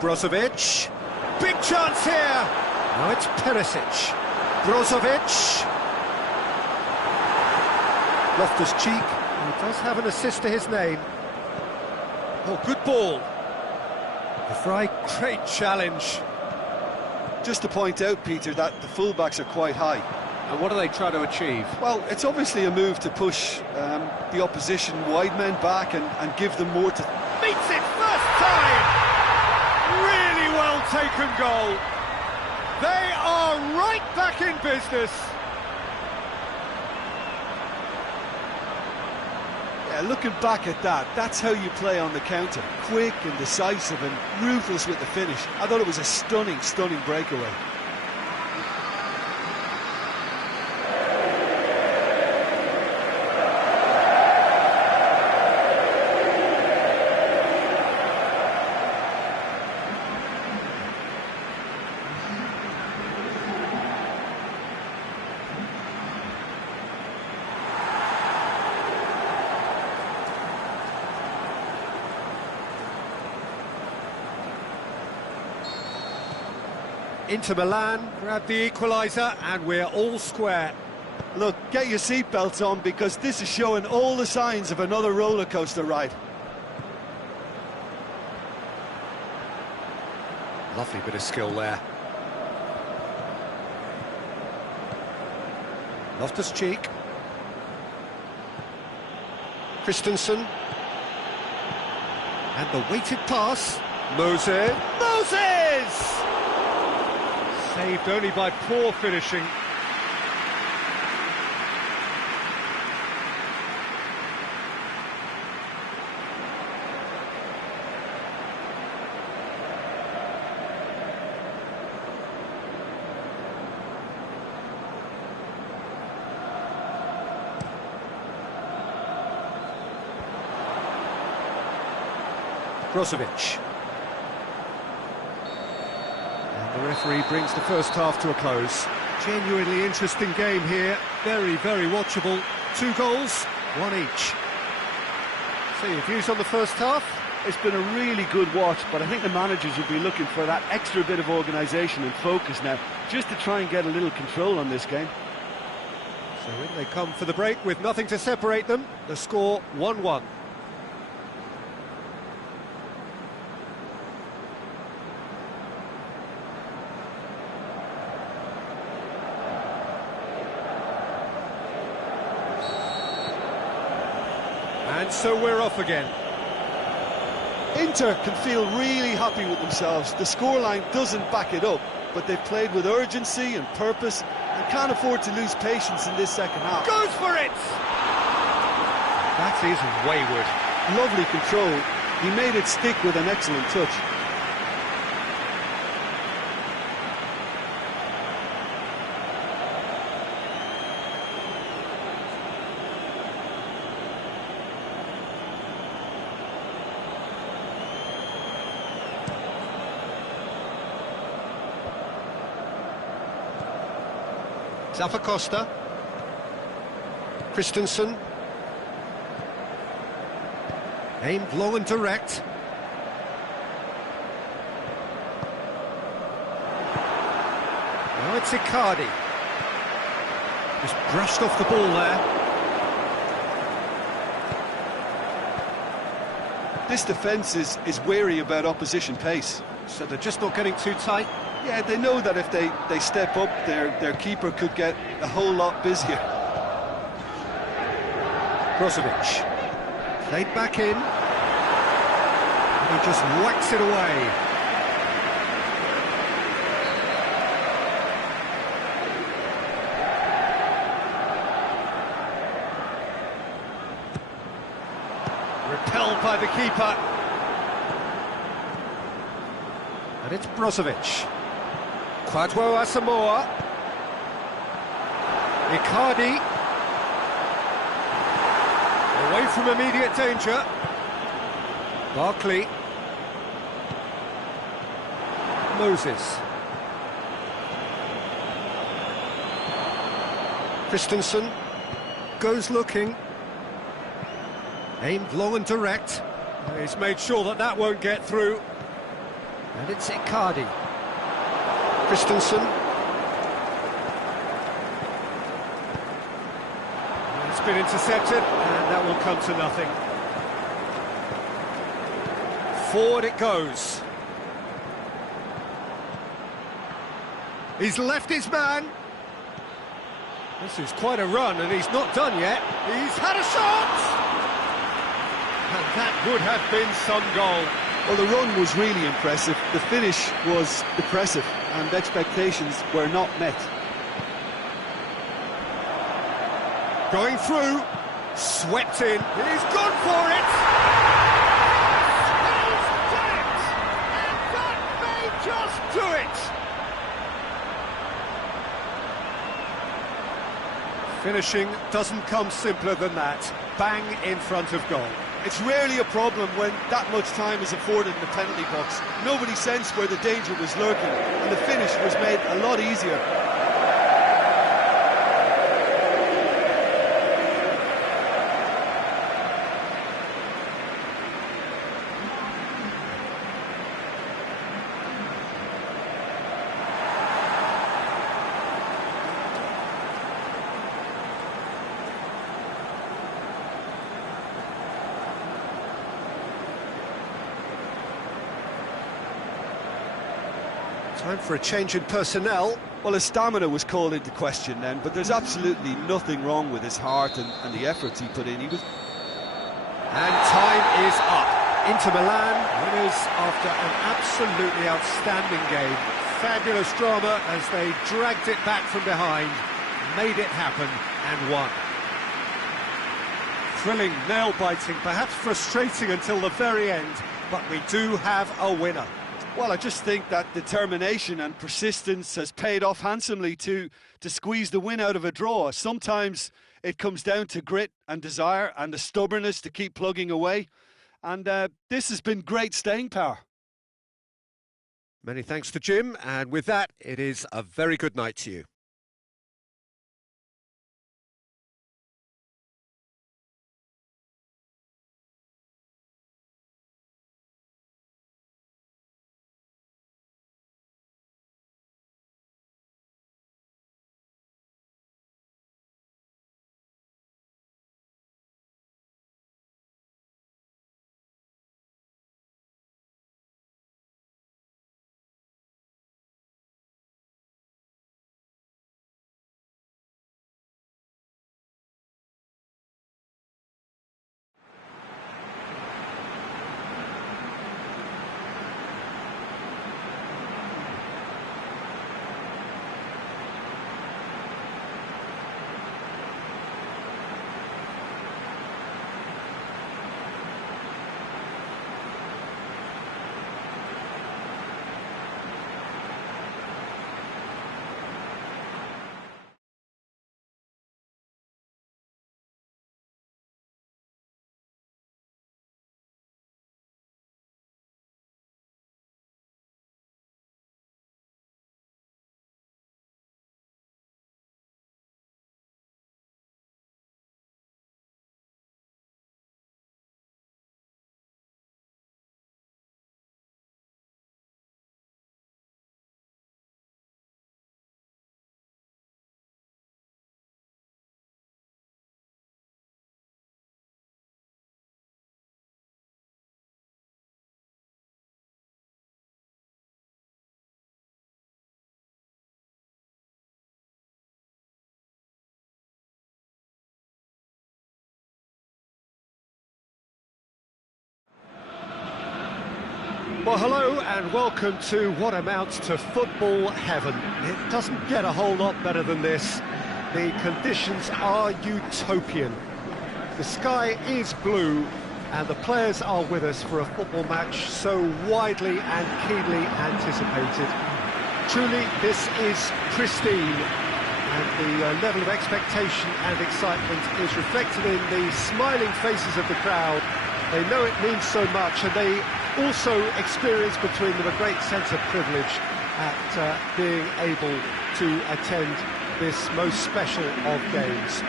Brozovic, big chance here. Now it's Perisic. Brozovic. Loftus-Cheek, who does have an assist to his name. Oh, good ball. The Fry, great challenge. Just to point out, Peter, that the fullbacks are quite high. And what do they try to achieve? Well, it's obviously a move to push the opposition wide men back and give them more to... Meets it first time! Really well taken goal. They are right back in business. Yeah, looking back at that, that's how you play on the counter. Quick and decisive and ruthless with the finish. I thought it was a stunning breakaway. Inter Milan grab the equaliser and we're all square. Look, get your seatbelts on because this is showing all the signs of another roller coaster ride. Lovely bit of skill there. Loftus-Cheek. Christensen. And the weighted pass. Moses! Saved only by poor finishing. Brozovic. The referee brings the first half to a close. Genuinely interesting game here. Very, very watchable. 2 goals, 1 each. So your views on the first half? It's been a really good watch, but I think the managers will be looking for that extra bit of organisation and focus now, just to try and get a little control on this game. So in they come for the break with nothing to separate them. The score 1-1. And so we're off again. Inter can feel really happy with themselves. The scoreline doesn't back it up, but they've played with urgency and purpose and can't afford to lose patience in this second half. Goes for it! That is wayward. Lovely control. He made it stick with an excellent touch. Zappacosta. Christensen. Aimed long and direct. Now it's Icardi. Just brushed off the ball there. This defence is wary about opposition pace. So they're just not getting too tight. Yeah, they know that if they step up, their keeper could get a whole lot busier. Brozovic. Played back in. And he just whacks it away. Repelled by the keeper. And it's Brozovic. Kwadwo Asamoah. Icardi. Away from immediate danger. Barkley. Moses. Christensen goes looking. Aimed long and direct. He's made sure that that won't get through. And it's Icardi. Christensen. It's been intercepted, and that will come to nothing. Forward it goes. He's left his man. This is quite a run, and he's not done yet. He's had a shot! And that would have been some goal. Well, the run was really impressive. The finish was depressive, and expectations were not met. Going through, swept in. He's gone for it! He's done it! And that may just do it! Finishing doesn't come simpler than that. Bang in front of goal. It's rarely a problem when that much time is afforded in the penalty box. Nobody sensed where the danger was lurking, and the finish was made a lot easier. Time for a change in personnel. Well, his stamina was called into question then, but there's absolutely nothing wrong with his heart and the efforts he put in. And time is up. Inter Milan winners after an absolutely outstanding game. Fabulous drama as they dragged it back from behind, made it happen and won. Thrilling, nail-biting, perhaps frustrating until the very end, but we do have a winner. Well, I just think that determination and persistence has paid off handsomely to squeeze the win out of a draw. Sometimes it comes down to grit and desire and the stubbornness to keep plugging away. And this has been great staying power. Many thanks to Jim, and with that, it is a very good night to you. Well, hello and welcome to what amounts to football heaven. It doesn't get a whole lot better than this. The conditions are utopian. The sky is blue and the players are with us for a football match so widely and keenly anticipated. Truly, this is pristine, and the level of expectation and excitement is reflected in the smiling faces of the crowd. They know it means so much, and they also experience between them a great sense of privilege at being able to attend this most special of games.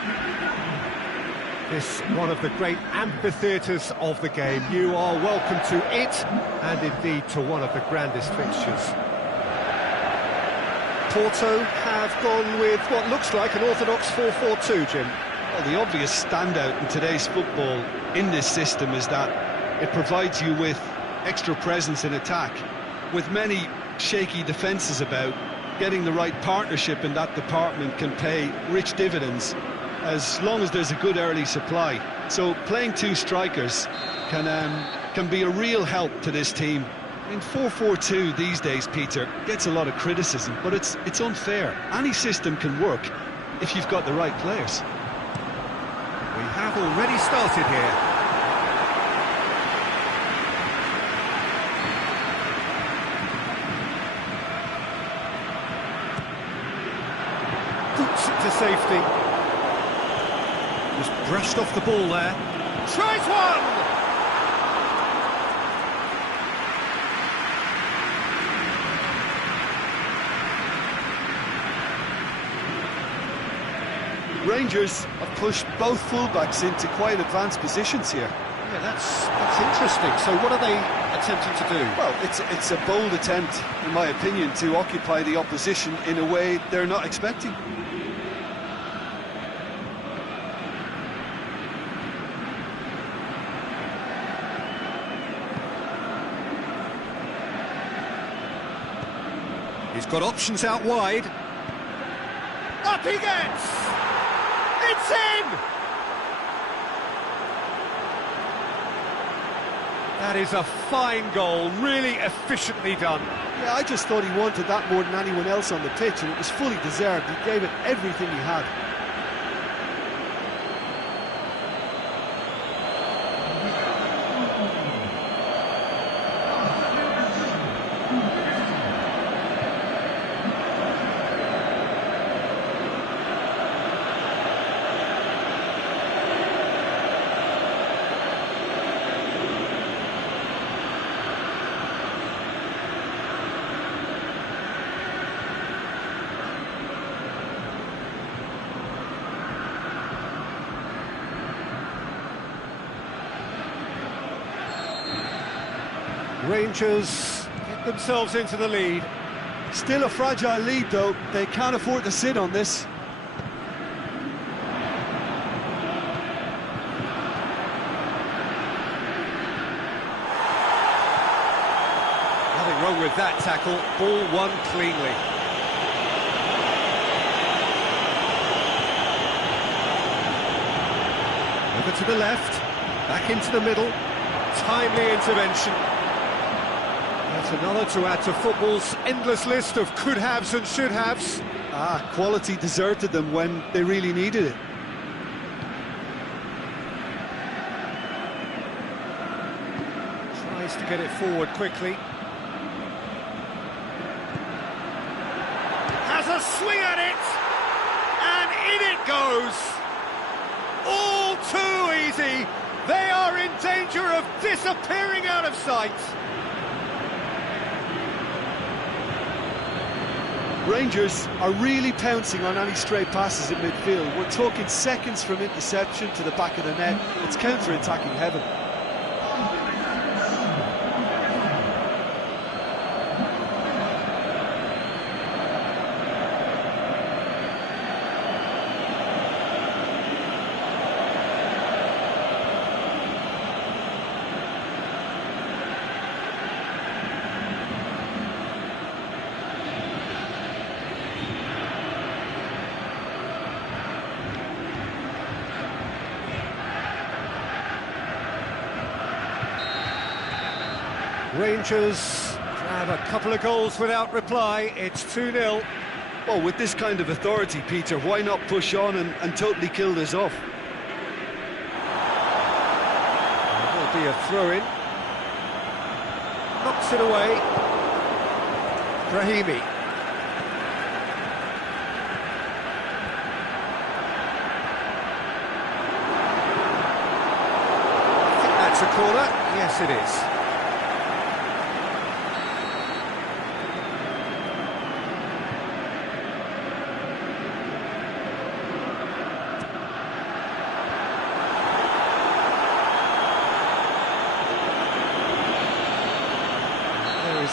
This one of the great amphitheatres of the game. You are welcome to it, and indeed to one of the grandest fixtures. Porto have gone with what looks like an orthodox 4-4-2, Jim. Well, the obvious standout in today's football in this system is that it provides you with extra presence in attack. With many shaky defences about, getting the right partnership in that department can pay rich dividends as long as there's a good early supply. So playing two strikers can be a real help to this team. In 4-4-2 these days, Peter, gets a lot of criticism, but it's unfair. Any system can work if you've got the right players. We have already started here. Boots it to safety. Just brushed off the ball there. Tries one! Rangers have pushed both fullbacks into quite advanced positions here. Yeah, that's interesting. So what are they attempting to do? Well, it's a bold attempt, in my opinion, to occupy the opposition in a way they're not expecting. He's got options out wide. Up he gets! It's in! That is a fine goal, really efficiently done. Yeah, I just thought he wanted that more than anyone else on the pitch, and it was fully deserved. He gave it everything he had. Rangers get themselves into the lead. Still a fragile lead, though. They can't afford to sit on this. Nothing wrong with that tackle. Ball won cleanly. Over to the left, back into the middle. Timely intervention. That's another to add to football's endless list of could-haves and should-haves. Quality deserted them when they really needed it. Tries to get it forward quickly. Has a swing at it! And in it goes! All too easy! They are in danger of disappearing out of sight! Rangers are really pouncing on any stray passes in midfield. We're talking seconds from interception to the back of the net. It's counter-attacking heaven. Rangers grab a couple of goals without reply. It's 2-0. Well, with this kind of authority, Peter, why not push on and totally kill this off? There will be a throw-in. Knocks it away. Brahimi. I think that's a corner. Yes, it is.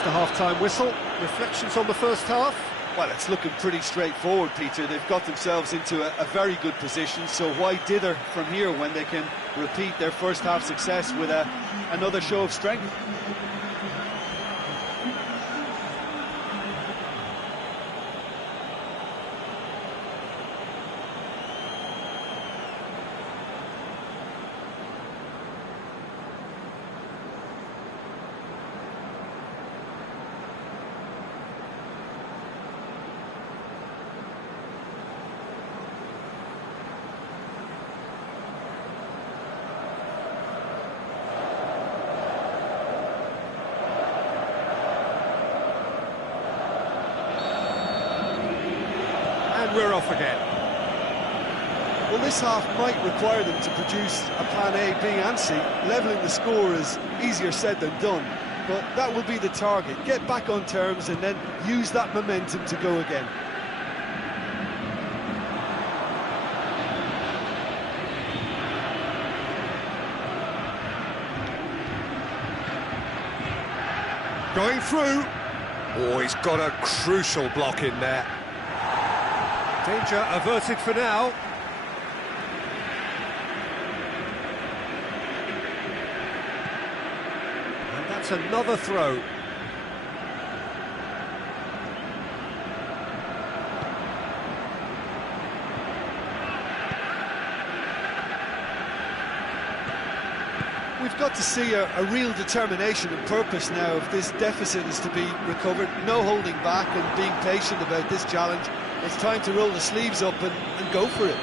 The half-time whistle. Reflections on the first half? Well, it's looking pretty straightforward, Peter. They've got themselves into a very good position, so why dither from here when they can repeat their first half success with another show of strength? And we're off again. Well, this half might require them to produce a plan A, B and C. Levelling the score is easier said than done, but that will be the target. Get back on terms and then use that momentum to go again. Going through. Oh, he's got a crucial block in there. Danger averted for now. And that's another throw. We've got to see a real determination and purpose now if this deficit is to be recovered. No holding back and being patient about this challenge. It's time to roll the sleeves up and go for it.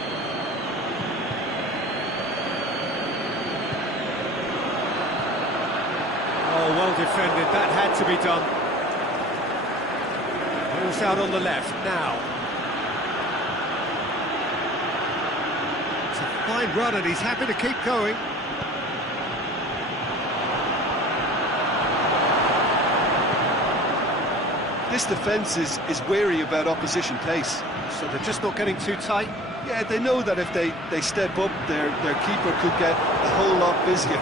Oh, well defended. That had to be done. Ball's out on the left now. It's a fine run and he's happy to keep going. This defence is wary about opposition pace. So they're just not getting too tight. Yeah, they know that if they step up, their keeper could get a whole lot busier.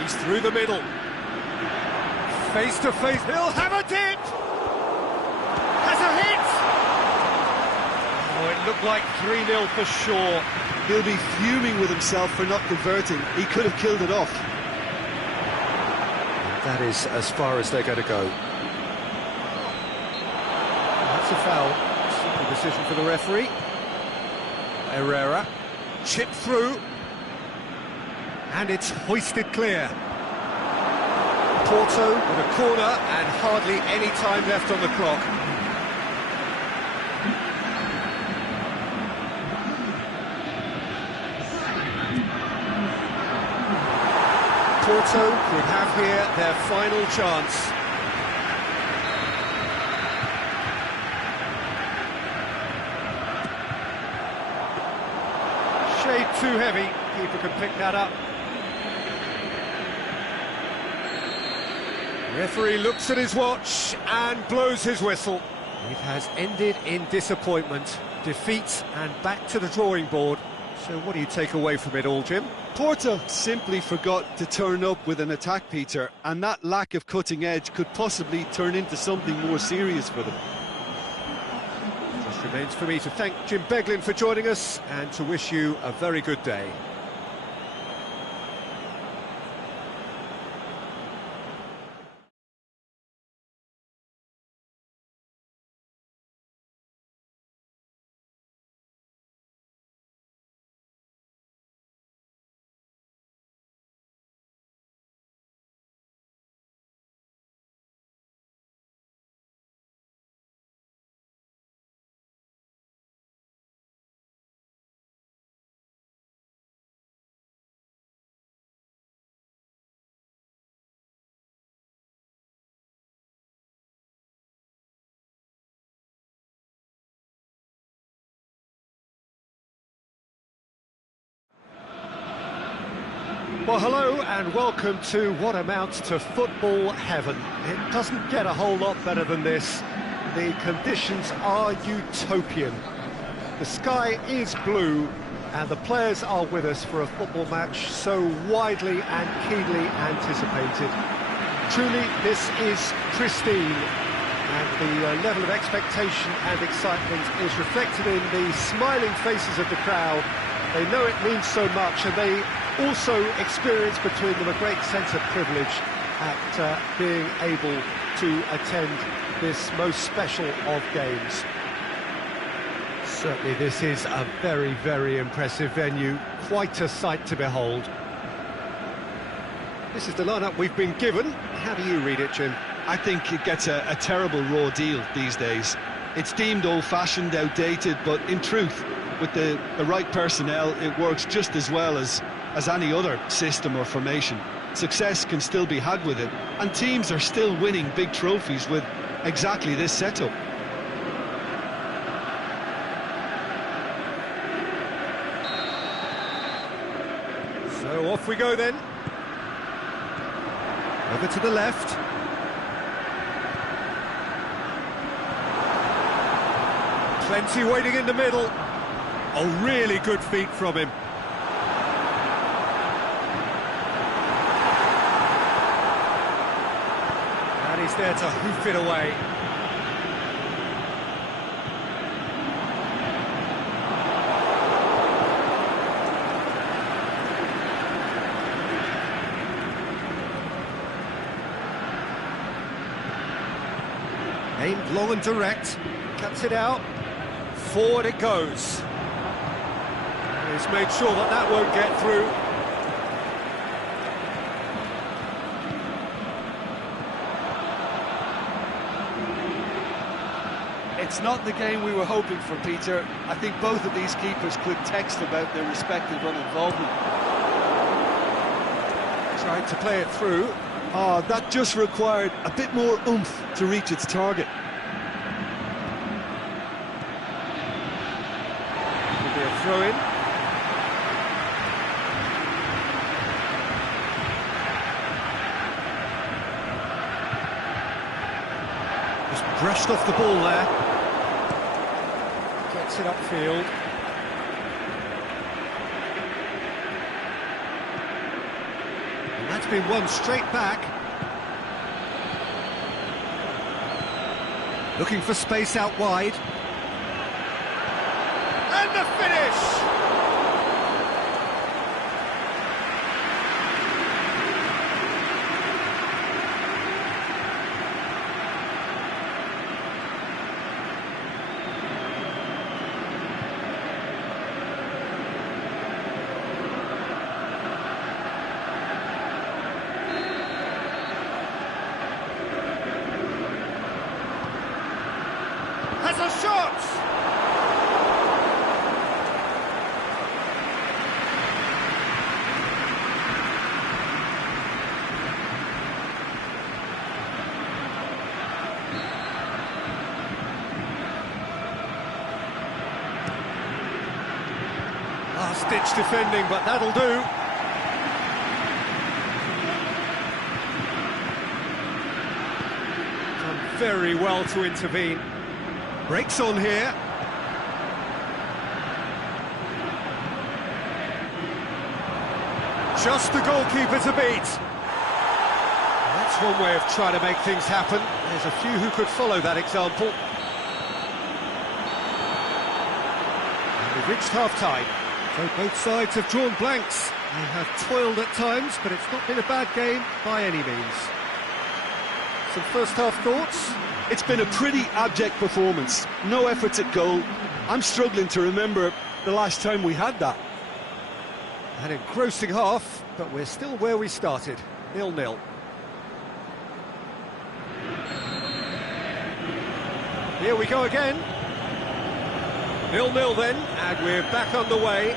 He's through the middle. Face to face, he'll have a dip! Has a hit! Oh, it looked like 3-0 for sure. He'll be fuming with himself for not converting. He could have killed it off. That is as far as they're going to go. That's a foul. Simple decision for the referee. Herrera. Chip through. And it's hoisted clear. Porto with a corner and hardly any time left on the clock. Porto could have here their final chance. Shade too heavy, keeper can pick that up. Referee looks at his watch and blows his whistle. It has ended in disappointment, defeat and back to the drawing board. So what do you take away from it all, Jim? Porto simply forgot to turn up with an attack, Peter, and that lack of cutting edge could possibly turn into something more serious for them. Just remains for me to thank Jim Beglin for joining us and to wish you a very good day. Well, hello and welcome to what amounts to football heaven. It doesn't get a whole lot better than this. The conditions are utopian. The sky is blue and the players are with us for a football match so widely and keenly anticipated. Truly, this is pristine, and the level of expectation and excitement is reflected in the smiling faces of the crowd. They know it means so much, and they also experience between them a great sense of privilege at being able to attend this most special of games. Certainly this is a very, very impressive venue, quite a sight to behold. This is the lineup we've been given. How do you read it, Jim? I think it gets a terrible raw deal these days. It's deemed old-fashioned, outdated, but in truth, with the right personnel, it works just as well as any other system or formation. Success can still be had with it, and teams are still winning big trophies with exactly this setup. So off we go then. Over to the left. Plenty waiting in the middle. Oh, really good feet from him. And he's there to hoof it away. Aimed long and direct, cuts it out, forward it goes. He's made sure that that won't get through. It's not the game we were hoping for, Peter. I think both of these keepers could text about their respective uninvolvement. Tried to play it through. That just required a bit more oomph to reach its target. Could be a throw-in. Just brushed off the ball there. Gets it upfield. And that's been won straight back. Looking for space out wide. And the finish! Has a shot! Last-ditch defending, but that'll do. Done very well to intervene. Breaks on here. Just the goalkeeper to beat. That's one way of trying to make things happen. There's a few who could follow that example. And we've reached half-time. So both sides have drawn blanks. They have toiled at times, but it's not been a bad game by any means. Some first-half thoughts? It's been a pretty abject performance. No efforts at goal. I'm struggling to remember the last time we had that. An engrossing half, but we're still where we started, 0-0. Here we go again. 0-0 then, and we're back underway.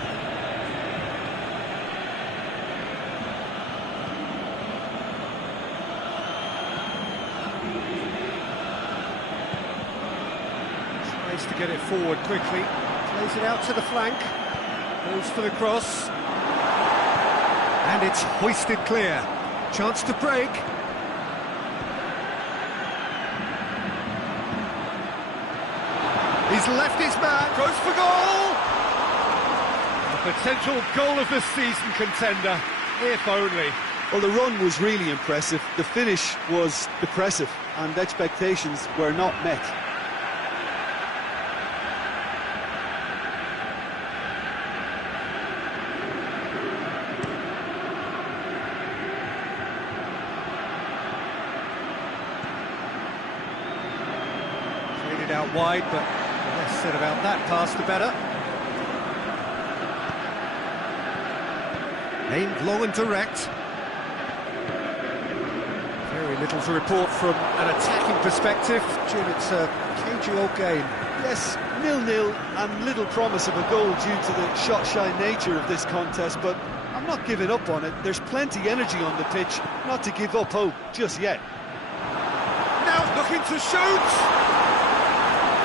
Tries to get it forward quickly, plays it out to the flank, goes for the cross. And it's hoisted clear. Chance to break. He's left his man, goes for goal! A potential goal of the season contender, if only. Well, the run was really impressive, the finish was depressive, and expectations were not met. Played it out wide, but the less said about that pass, the better. Aimed long and direct. Very little to report from an attacking perspective. Jim, it's a cagey old game. Yes, 0-0 and little promise of a goal due to the shot-shy nature of this contest, but I'm not giving up on it. There's plenty energy on the pitch, not to give up hope just yet. Now looking to shoot!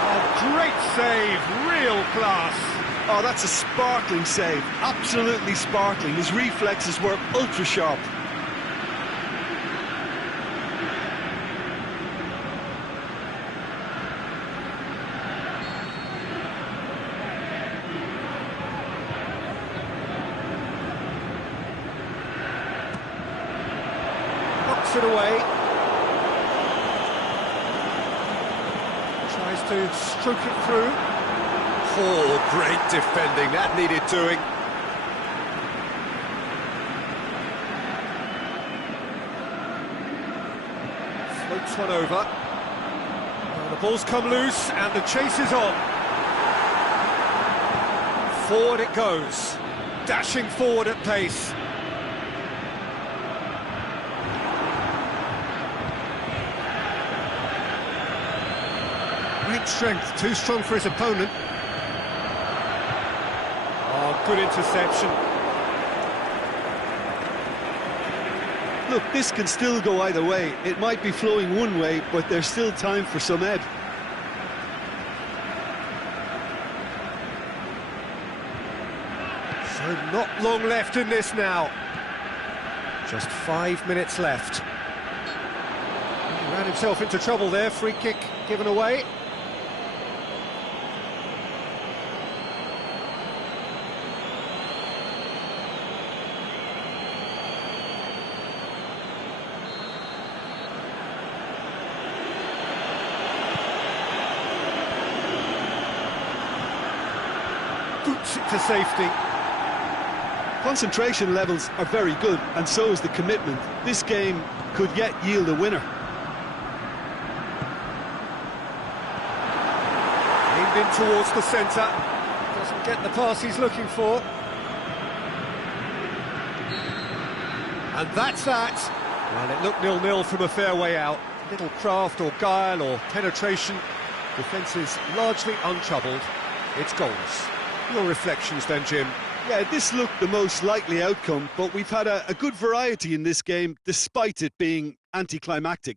A great save, real class. Oh, that's a sparkling save, absolutely sparkling. His reflexes were ultra-sharp. Knocks it away. Tries to stroke it through. Oh, great defending, that needed doing. Floats one over. Well, the ball's come loose and the chase is on. Forward it goes. Dashing forward at pace. Great strength, too strong for his opponent. Oh, good interception. Look, this can still go either way. It might be flowing one way, but there's still time for some ebb. So not long left in this now. Just 5 minutes left. He ran himself into trouble there, free kick given away. Boots it to safety. Concentration levels are very good, and so is the commitment. This game could yet yield a winner. Aimed in towards the centre. Doesn't get the pass he's looking for. And that's that. Well, it looked 0-0 from a fair way out. Little craft or guile or penetration. Defence is largely untroubled. It's goals. Your reflections then, Jim? Yeah, this looked the most likely outcome, but we've had a good variety in this game, despite it being anticlimactic.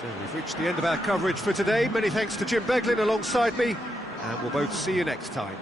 So we've reached the end of our coverage for today. Many thanks to Jim Beglin alongside me, and we'll both see you next time.